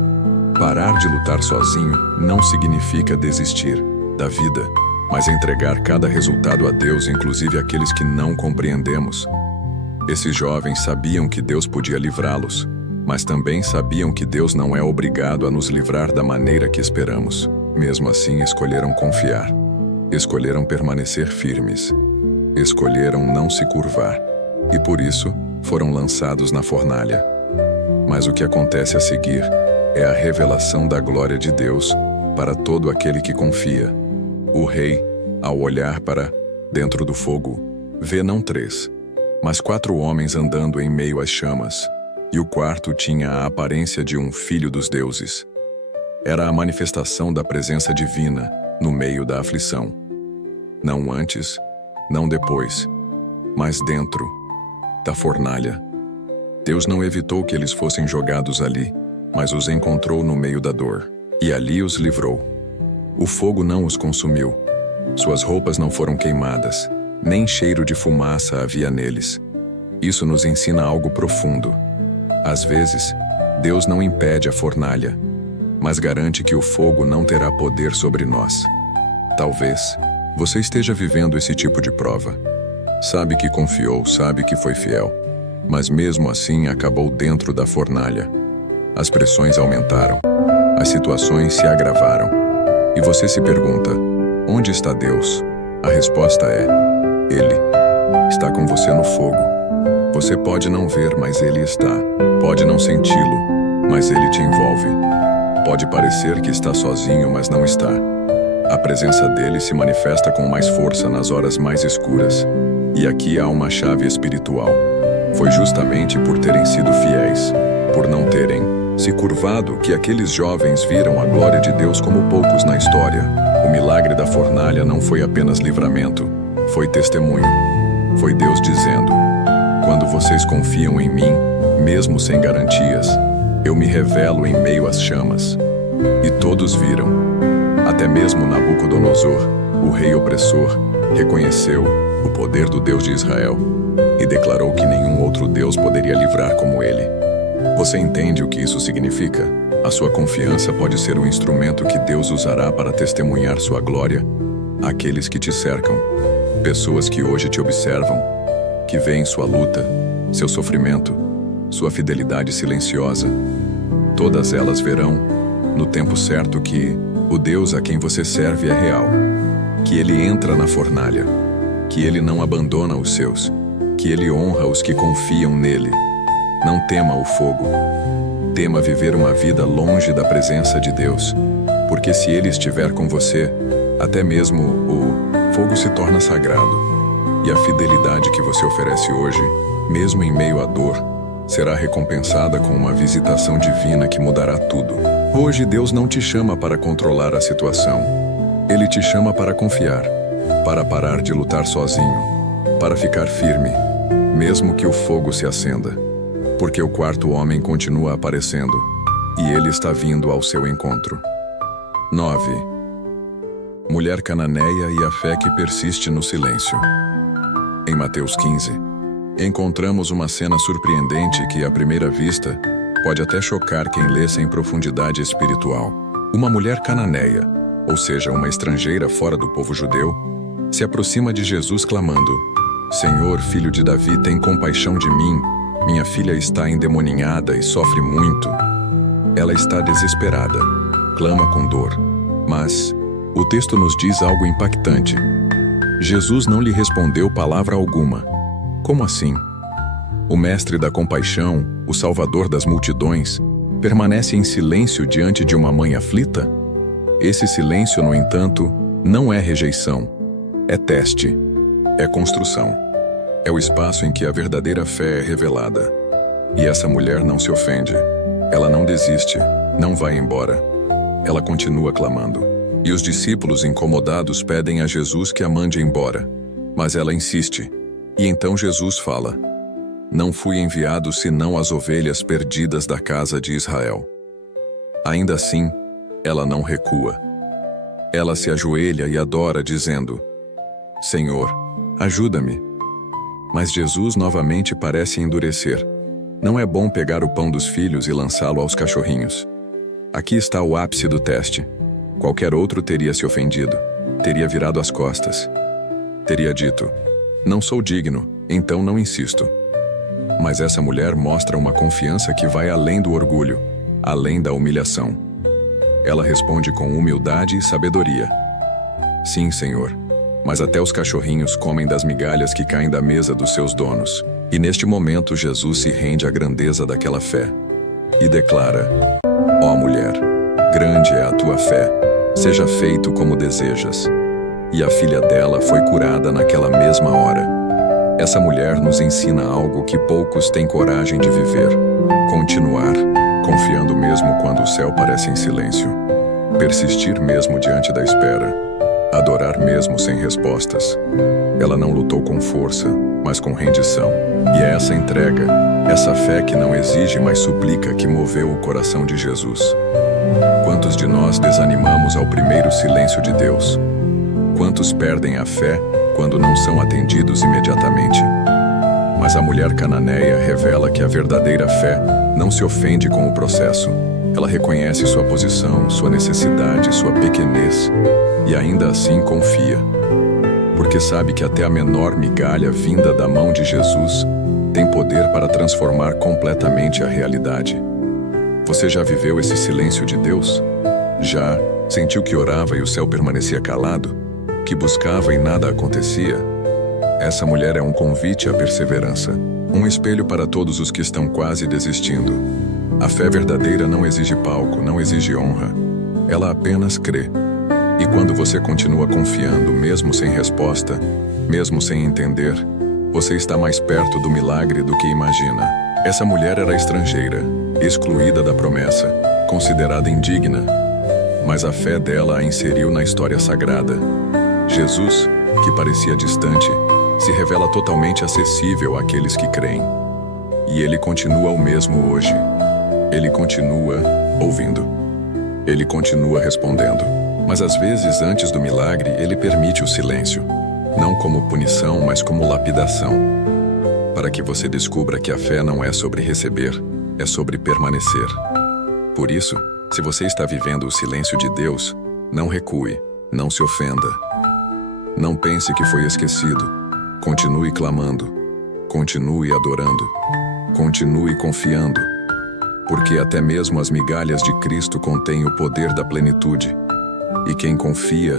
Parar de lutar sozinho não significa desistir da vida, mas entregar cada resultado a Deus, inclusive aqueles que não compreendemos. Esses jovens sabiam que Deus podia livrá-los, mas também sabiam que Deus não é obrigado a nos livrar da maneira que esperamos. Mesmo assim, escolheram confiar. Escolheram permanecer firmes. Escolheram não se curvar. E por isso, foram lançados na fornalha. Mas o que acontece a seguir é a revelação da glória de Deus para todo aquele que confia. O rei, ao olhar para dentro do fogo, vê não 3, mas 4 homens andando em meio às chamas, e o quarto tinha a aparência de um filho dos deuses. Era a manifestação da presença divina no meio da aflição. Não antes, não depois, mas dentro da fornalha. Deus não evitou que eles fossem jogados ali, mas os encontrou no meio da dor, e ali os livrou. O fogo não os consumiu. Suas roupas não foram queimadas, nem cheiro de fumaça havia neles. Isso nos ensina algo profundo. Às vezes, Deus não impede a fornalha, mas garante que o fogo não terá poder sobre nós. Talvez você esteja vivendo esse tipo de prova. Sabe que confiou, sabe que foi fiel, mas mesmo assim acabou dentro da fornalha. As pressões aumentaram, as situações se agravaram, e você se pergunta: onde está Deus? A resposta é: Ele está com você no fogo. Você pode não ver, mas Ele está. Pode não senti-lo, mas Ele te envolve. Pode parecer que está sozinho, mas não está. A presença dele se manifesta com mais força nas horas mais escuras. E aqui há uma chave espiritual. Foi justamente por terem sido fiéis, por não terem se curvado, que aqueles jovens viram a glória de Deus como poucos na história. O milagre da fornalha não foi apenas livramento, foi testemunho. Foi Deus dizendo: quando vocês confiam em mim, mesmo sem garantias, eu me revelo em meio às chamas. E todos viram. Até mesmo Nabucodonosor, o rei opressor, reconheceu o poder do Deus de Israel e declarou que nenhum outro Deus poderia livrar como ele. Você entende o que isso significa? A sua confiança pode ser o instrumento que Deus usará para testemunhar sua glória àqueles que te cercam. Pessoas que hoje te observam, que veem sua luta, seu sofrimento, sua fidelidade silenciosa. Todas elas verão, no tempo certo, que o Deus a quem você serve é real, que Ele entra na fornalha, que Ele não abandona os seus, que Ele honra os que confiam nele. Não tema o fogo. Tema viver uma vida longe da presença de Deus, porque se Ele estiver com você, até mesmo o fogo se torna sagrado. E a fidelidade que você oferece hoje, mesmo em meio à dor, será recompensada com uma visitação divina que mudará tudo. Hoje Deus não te chama para controlar a situação. Ele te chama para confiar, para parar de lutar sozinho, para ficar firme, mesmo que o fogo se acenda. Porque o quarto homem continua aparecendo, e ele está vindo ao seu encontro. 9. Mulher cananeia e a fé que persiste no silêncio. Em Mateus 15, encontramos uma cena surpreendente que, à primeira vista, pode até chocar quem lê sem profundidade espiritual. Uma mulher cananeia, ou seja, uma estrangeira fora do povo judeu, se aproxima de Jesus clamando: Senhor, filho de Davi, tem compaixão de mim. Minha filha está endemoninhada e sofre muito. Ela está desesperada, clama com dor. Mas o texto nos diz algo impactante. Jesus não lhe respondeu palavra alguma. Como assim? O mestre da compaixão, o salvador das multidões, permanece em silêncio diante de uma mãe aflita? Esse silêncio, no entanto, não é rejeição, é teste, é construção. É o espaço em que a verdadeira fé é revelada. E essa mulher não se ofende. Ela não desiste, não vai embora. Ela continua clamando. E os discípulos incomodados pedem a Jesus que a mande embora. Mas ela insiste. E então Jesus fala: Não fui enviado senão às ovelhas perdidas da casa de Israel. Ainda assim, ela não recua. Ela se ajoelha e adora, dizendo: Senhor, ajuda-me. Mas Jesus novamente parece endurecer. Não é bom pegar o pão dos filhos e lançá-lo aos cachorrinhos. Aqui está o ápice do teste. Qualquer outro teria se ofendido, teria virado as costas. Teria dito: Não sou digno, então não insisto. Mas essa mulher mostra uma confiança que vai além do orgulho, além da humilhação. Ela responde com humildade e sabedoria: Sim, Senhor. Mas até os cachorrinhos comem das migalhas que caem da mesa dos seus donos. E neste momento Jesus se rende à grandeza daquela fé e declara: Ó mulher, grande é a tua fé, seja feito como desejas. E a filha dela foi curada naquela mesma hora. Essa mulher nos ensina algo que poucos têm coragem de viver: continuar, confiando mesmo quando o céu parece em silêncio. Persistir mesmo diante da espera. Adorar mesmo sem respostas. Ela não lutou com força, mas com rendição. E é essa entrega, essa fé que não exige, mas suplica, que moveu o coração de Jesus. Quantos de nós desanimamos ao primeiro silêncio de Deus? Quantos perdem a fé quando não são atendidos imediatamente? Mas a mulher cananeia revela que a verdadeira fé não se ofende com o processo. Ela reconhece sua posição, sua necessidade, sua pequenez, e ainda assim confia. Porque sabe que até a menor migalha vinda da mão de Jesus tem poder para transformar completamente a realidade. Você já viveu esse silêncio de Deus? Já sentiu que orava e o céu permanecia calado? Que buscava e nada acontecia? Essa mulher é um convite à perseverança, um espelho para todos os que estão quase desistindo. A fé verdadeira não exige palco, não exige honra. Ela apenas crê. E quando você continua confiando, mesmo sem resposta, mesmo sem entender, você está mais perto do milagre do que imagina. Essa mulher era estrangeira, excluída da promessa, considerada indigna. Mas a fé dela a inseriu na história sagrada. Jesus, que parecia distante, se revela totalmente acessível àqueles que creem. E ele continua o mesmo hoje. Ele continua ouvindo. Ele continua respondendo. Mas às vezes, antes do milagre, ele permite o silêncio. Não como punição, mas como lapidação. Para que você descubra que a fé não é sobre receber, é sobre permanecer. Por isso, Se você está vivendo o silêncio de Deus, não recue, não se ofenda. Não pense que foi esquecido. Continue clamando, continue adorando, continue confiando, porque até mesmo as migalhas de Cristo contêm o poder da plenitude. E quem confia,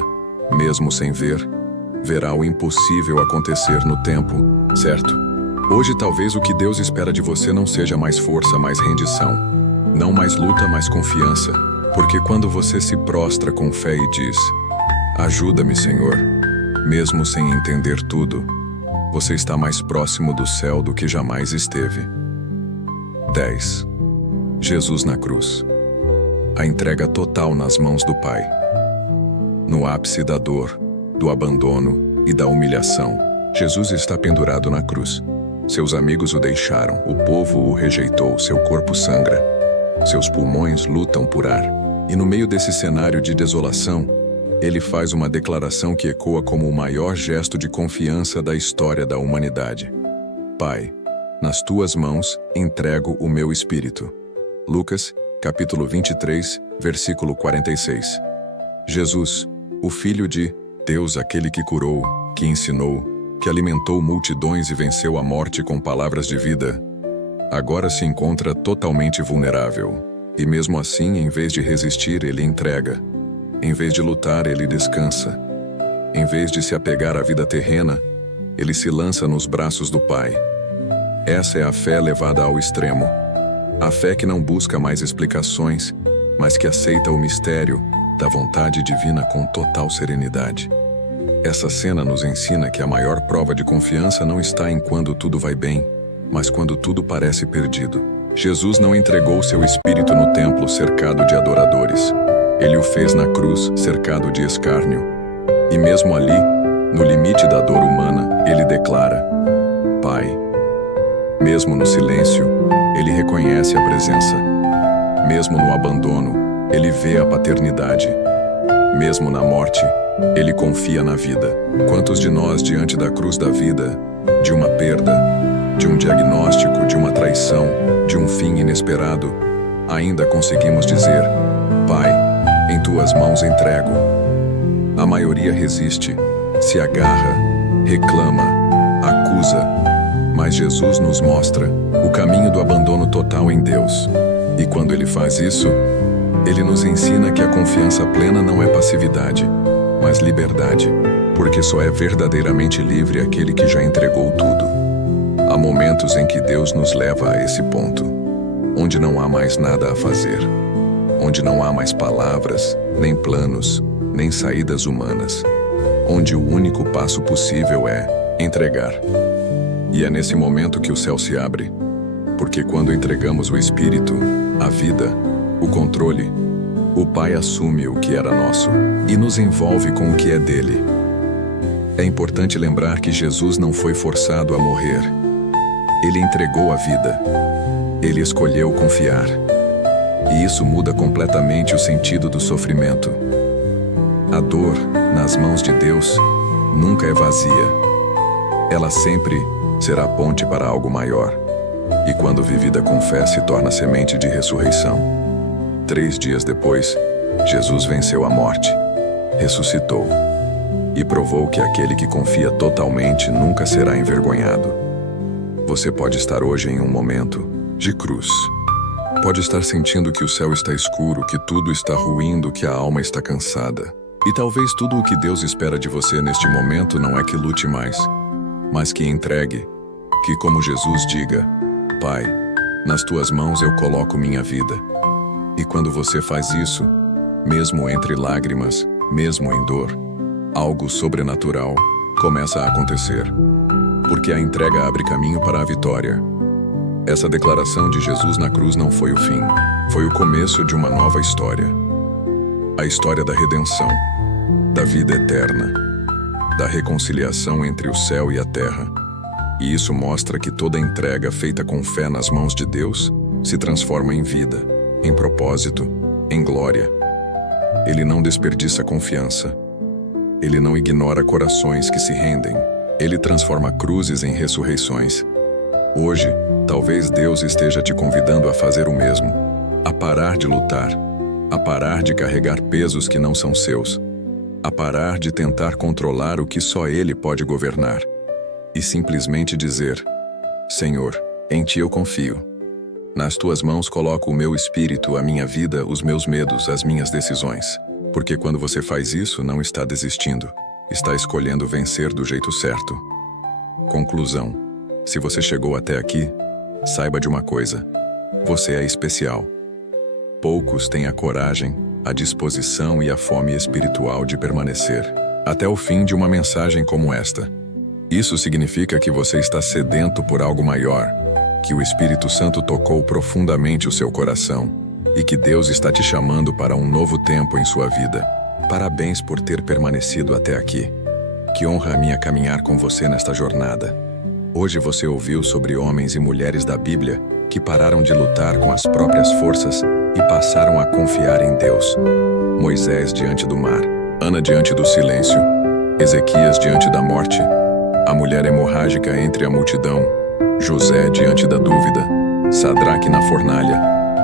mesmo sem ver, verá o impossível acontecer no tempo, certo? Hoje talvez o que Deus espera de você não seja mais força, mais rendição. Não mais luta, mais confiança. Porque quando você se prostra com fé e diz: ajuda-me, Senhor, mesmo sem entender tudo, você está mais próximo do céu do que jamais esteve. 10. Jesus na cruz. A entrega total nas mãos do Pai. No ápice da dor, do abandono e da humilhação, Jesus está pendurado na cruz. Seus amigos o deixaram, o povo o rejeitou, seu corpo sangra, seus pulmões lutam por ar. E no meio desse cenário de desolação, ele faz uma declaração que ecoa como o maior gesto de confiança da história da humanidade. Pai, nas tuas mãos entrego o meu espírito. Lucas, capítulo 23, versículo 46. Jesus, o Filho de Deus, aquele que curou, que ensinou, que alimentou multidões e venceu a morte com palavras de vida, agora se encontra totalmente vulnerável. E mesmo assim, em vez de resistir, ele entrega. Em vez de lutar, ele descansa. Em vez de se apegar à vida terrena, ele se lança nos braços do Pai. Essa é a fé levada ao extremo. A fé que não busca mais explicações, mas que aceita o mistério da vontade divina com total serenidade. Essa cena nos ensina que a maior prova de confiança não está em quando tudo vai bem, mas quando tudo parece perdido. Jesus não entregou seu espírito no templo cercado de adoradores. Ele o fez na cruz, cercado de escárnio. E mesmo ali, no limite da dor humana, ele declara: Pai. Mesmo no silêncio, ele reconhece a presença. Mesmo no abandono, ele vê a paternidade. Mesmo na morte, ele confia na vida. Quantos de nós, diante da cruz da vida, de uma perda, de um diagnóstico, de uma traição, de um fim inesperado, ainda conseguimos dizer: Pai, em tuas mãos entrego. A maioria resiste, se agarra, reclama, acusa, mas Jesus nos mostra o caminho do abandono total em Deus. E quando ele faz isso, ele nos ensina que a confiança plena não é passividade, mas liberdade, porque só é verdadeiramente livre aquele que já entregou tudo. Há momentos em que Deus nos leva a esse ponto, onde não há mais nada a fazer, onde não há mais palavras, nem planos, nem saídas humanas, onde o único passo possível é entregar. E é nesse momento que o céu se abre, porque quando entregamos o Espírito, a vida, o controle, o Pai assume o que era nosso e nos envolve com o que é dele. É importante lembrar que Jesus não foi forçado a morrer. Ele entregou a vida. Ele escolheu confiar. E isso muda completamente o sentido do sofrimento. A dor, nas mãos de Deus, nunca é vazia. Ela sempre será ponte para algo maior. E quando vivida com fé, se torna semente de ressurreição. 3 dias depois, Jesus venceu a morte, ressuscitou e provou que aquele que confia totalmente nunca será envergonhado. Você pode estar hoje em um momento de cruz. Pode estar sentindo que o céu está escuro, que tudo está ruindo, que a alma está cansada. E talvez tudo o que Deus espera de você neste momento não é que lute mais, mas que entregue, que como Jesus diga: Pai, nas tuas mãos eu coloco minha vida. E quando você faz isso, mesmo entre lágrimas, mesmo em dor, algo sobrenatural começa a acontecer. Porque a entrega abre caminho para a vitória. Essa declaração de Jesus na cruz não foi o fim, foi o começo de uma nova história. A história da redenção, da vida eterna, da reconciliação entre o céu e a terra. E isso mostra que toda entrega feita com fé nas mãos de Deus se transforma em vida, em propósito, em glória. Ele não desperdiça confiança. Ele não ignora corações que se rendem. Ele transforma cruzes em ressurreições. Hoje, talvez Deus esteja te convidando a fazer o mesmo, a parar de lutar, a parar de carregar pesos que não são seus, a parar de tentar controlar o que só Ele pode governar, e simplesmente dizer: Senhor, em Ti eu confio. Nas Tuas mãos coloco o meu espírito, a minha vida, os meus medos, as minhas decisões. Porque quando você faz isso, não está desistindo, está escolhendo vencer do jeito certo. Conclusão: se você chegou até aqui, saiba de uma coisa: você é especial. Poucos têm a coragem, a disposição e a fome espiritual de permanecer até o fim de uma mensagem como esta. Isso significa que você está sedento por algo maior, que o Espírito Santo tocou profundamente o seu coração e que Deus está te chamando para um novo tempo em sua vida. Parabéns por ter permanecido até aqui. Que honra a minha caminhar com você nesta jornada. Hoje você ouviu sobre homens e mulheres da Bíblia que pararam de lutar com as próprias forças e passaram a confiar em Deus. Moisés diante do mar, Ana diante do silêncio, Ezequias diante da morte, a mulher hemorrágica entre a multidão, José diante da dúvida, Sadraque na fornalha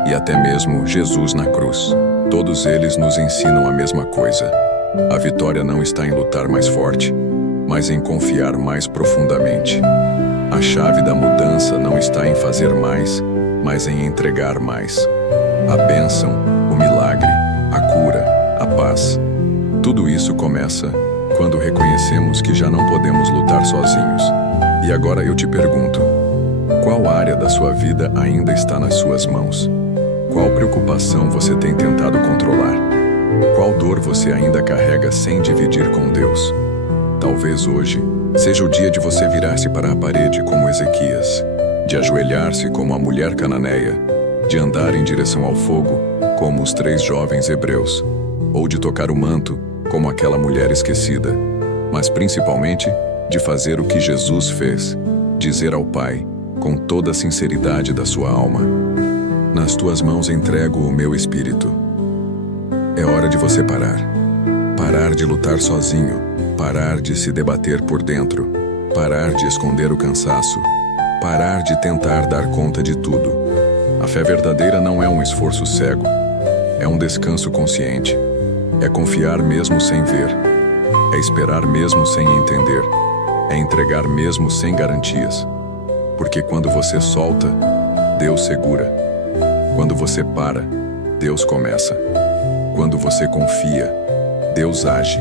e até mesmo Jesus na cruz. Todos eles nos ensinam a mesma coisa. A vitória não está em lutar mais forte, mas em confiar mais profundamente. A chave da mudança não está em fazer mais, mas em entregar mais. A bênção, o milagre, a cura, a paz. Tudo isso começa quando reconhecemos que já não podemos lutar sozinhos. E agora eu te pergunto: qual área da sua vida ainda está nas suas mãos? Qual preocupação você tem tentado controlar? Qual dor você ainda carrega sem dividir com Deus? Talvez hoje seja o dia de você virar-se para a parede como Ezequias, de ajoelhar-se como a mulher cananeia, de andar em direção ao fogo como os 3 jovens hebreus, ou de tocar o manto como aquela mulher esquecida, mas principalmente de fazer o que Jesus fez, dizer ao Pai, com toda a sinceridade da sua alma: nas Tuas mãos entrego o meu espírito. É hora de você parar. Parar de lutar sozinho, parar de se debater por dentro, parar de esconder o cansaço, parar de tentar dar conta de tudo. A fé verdadeira não é um esforço cego, é um descanso consciente, é confiar mesmo sem ver, é esperar mesmo sem entender, é entregar mesmo sem garantias. Porque quando você solta, Deus segura. Quando você para, Deus começa. Quando você confia, Deus age.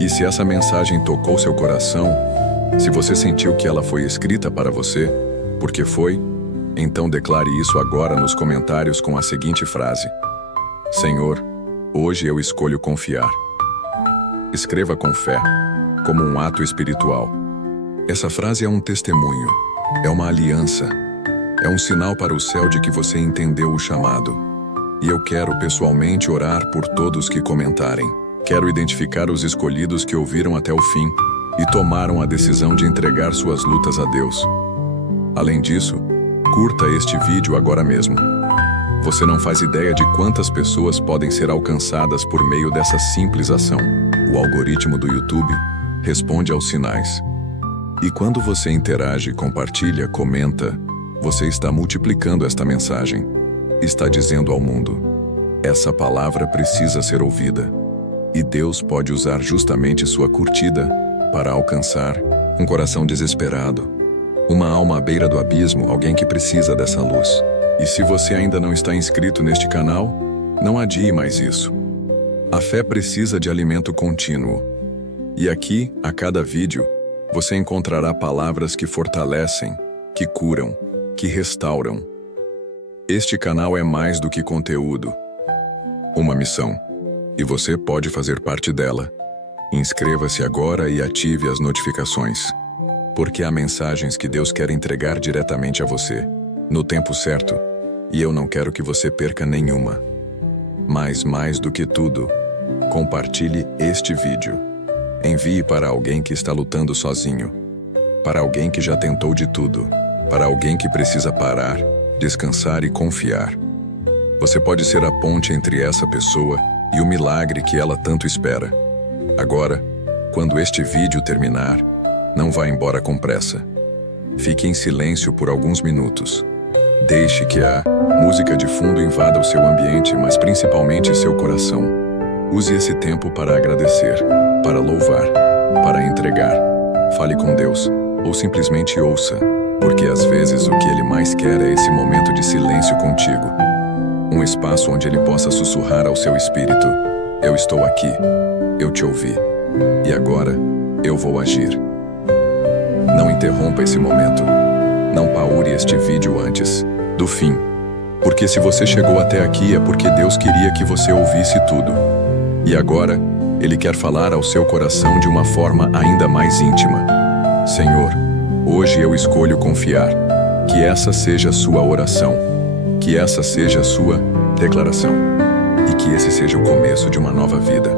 E se essa mensagem tocou seu coração, se você sentiu que ela foi escrita para você, porque foi, então declare isso agora nos comentários com a seguinte frase: Senhor, hoje eu escolho confiar. Escreva com fé, como um ato espiritual. Essa frase é um testemunho, é uma aliança, é um sinal para o céu de que você entendeu o chamado. E eu quero pessoalmente orar por todos que comentarem. Quero identificar os escolhidos que ouviram até o fim e tomaram a decisão de entregar suas lutas a Deus. Além disso, curta este vídeo agora mesmo. Você não faz ideia de quantas pessoas podem ser alcançadas por meio dessa simples ação. O algoritmo do YouTube responde aos sinais. E quando você interage, compartilha, comenta, você está multiplicando esta mensagem. Está dizendo ao mundo: essa palavra precisa ser ouvida. E Deus pode usar justamente sua curtida para alcançar um coração desesperado, uma alma à beira do abismo, alguém que precisa dessa luz. E se você ainda não está inscrito neste canal, não adie mais isso. A fé precisa de alimento contínuo. E aqui, a cada vídeo, você encontrará palavras que fortalecem, que curam, que restauram. Este canal é mais do que conteúdo. Uma missão. E você pode fazer parte dela. Inscreva-se agora e ative as notificações. Porque há mensagens que Deus quer entregar diretamente a você, no tempo certo, e eu não quero que você perca nenhuma. Mas mais do que tudo, compartilhe este vídeo. Envie para alguém que está lutando sozinho, para alguém que já tentou de tudo, para alguém que precisa parar, descansar e confiar. Você pode ser a ponte entre essa pessoa e o milagre que ela tanto espera. Agora, quando este vídeo terminar, não vá embora com pressa. Fique em silêncio por alguns minutos. Deixe que a música de fundo invada o seu ambiente, mas principalmente seu coração. Use esse tempo para agradecer, para louvar, para entregar. Fale com Deus, ou simplesmente ouça, porque às vezes o que Ele mais quer é esse momento de silêncio contigo. Um espaço onde Ele possa sussurrar ao seu espírito: eu estou aqui, eu te ouvi, e agora eu vou agir. Não interrompa esse momento. Não paure este vídeo antes do fim. Porque se você chegou até aqui é porque Deus queria que você ouvisse tudo. E agora, Ele quer falar ao seu coração de uma forma ainda mais íntima. Senhor, hoje eu escolho confiar. Que essa seja a sua oração. Que essa seja a sua declaração. E que esse seja o começo de uma nova vida.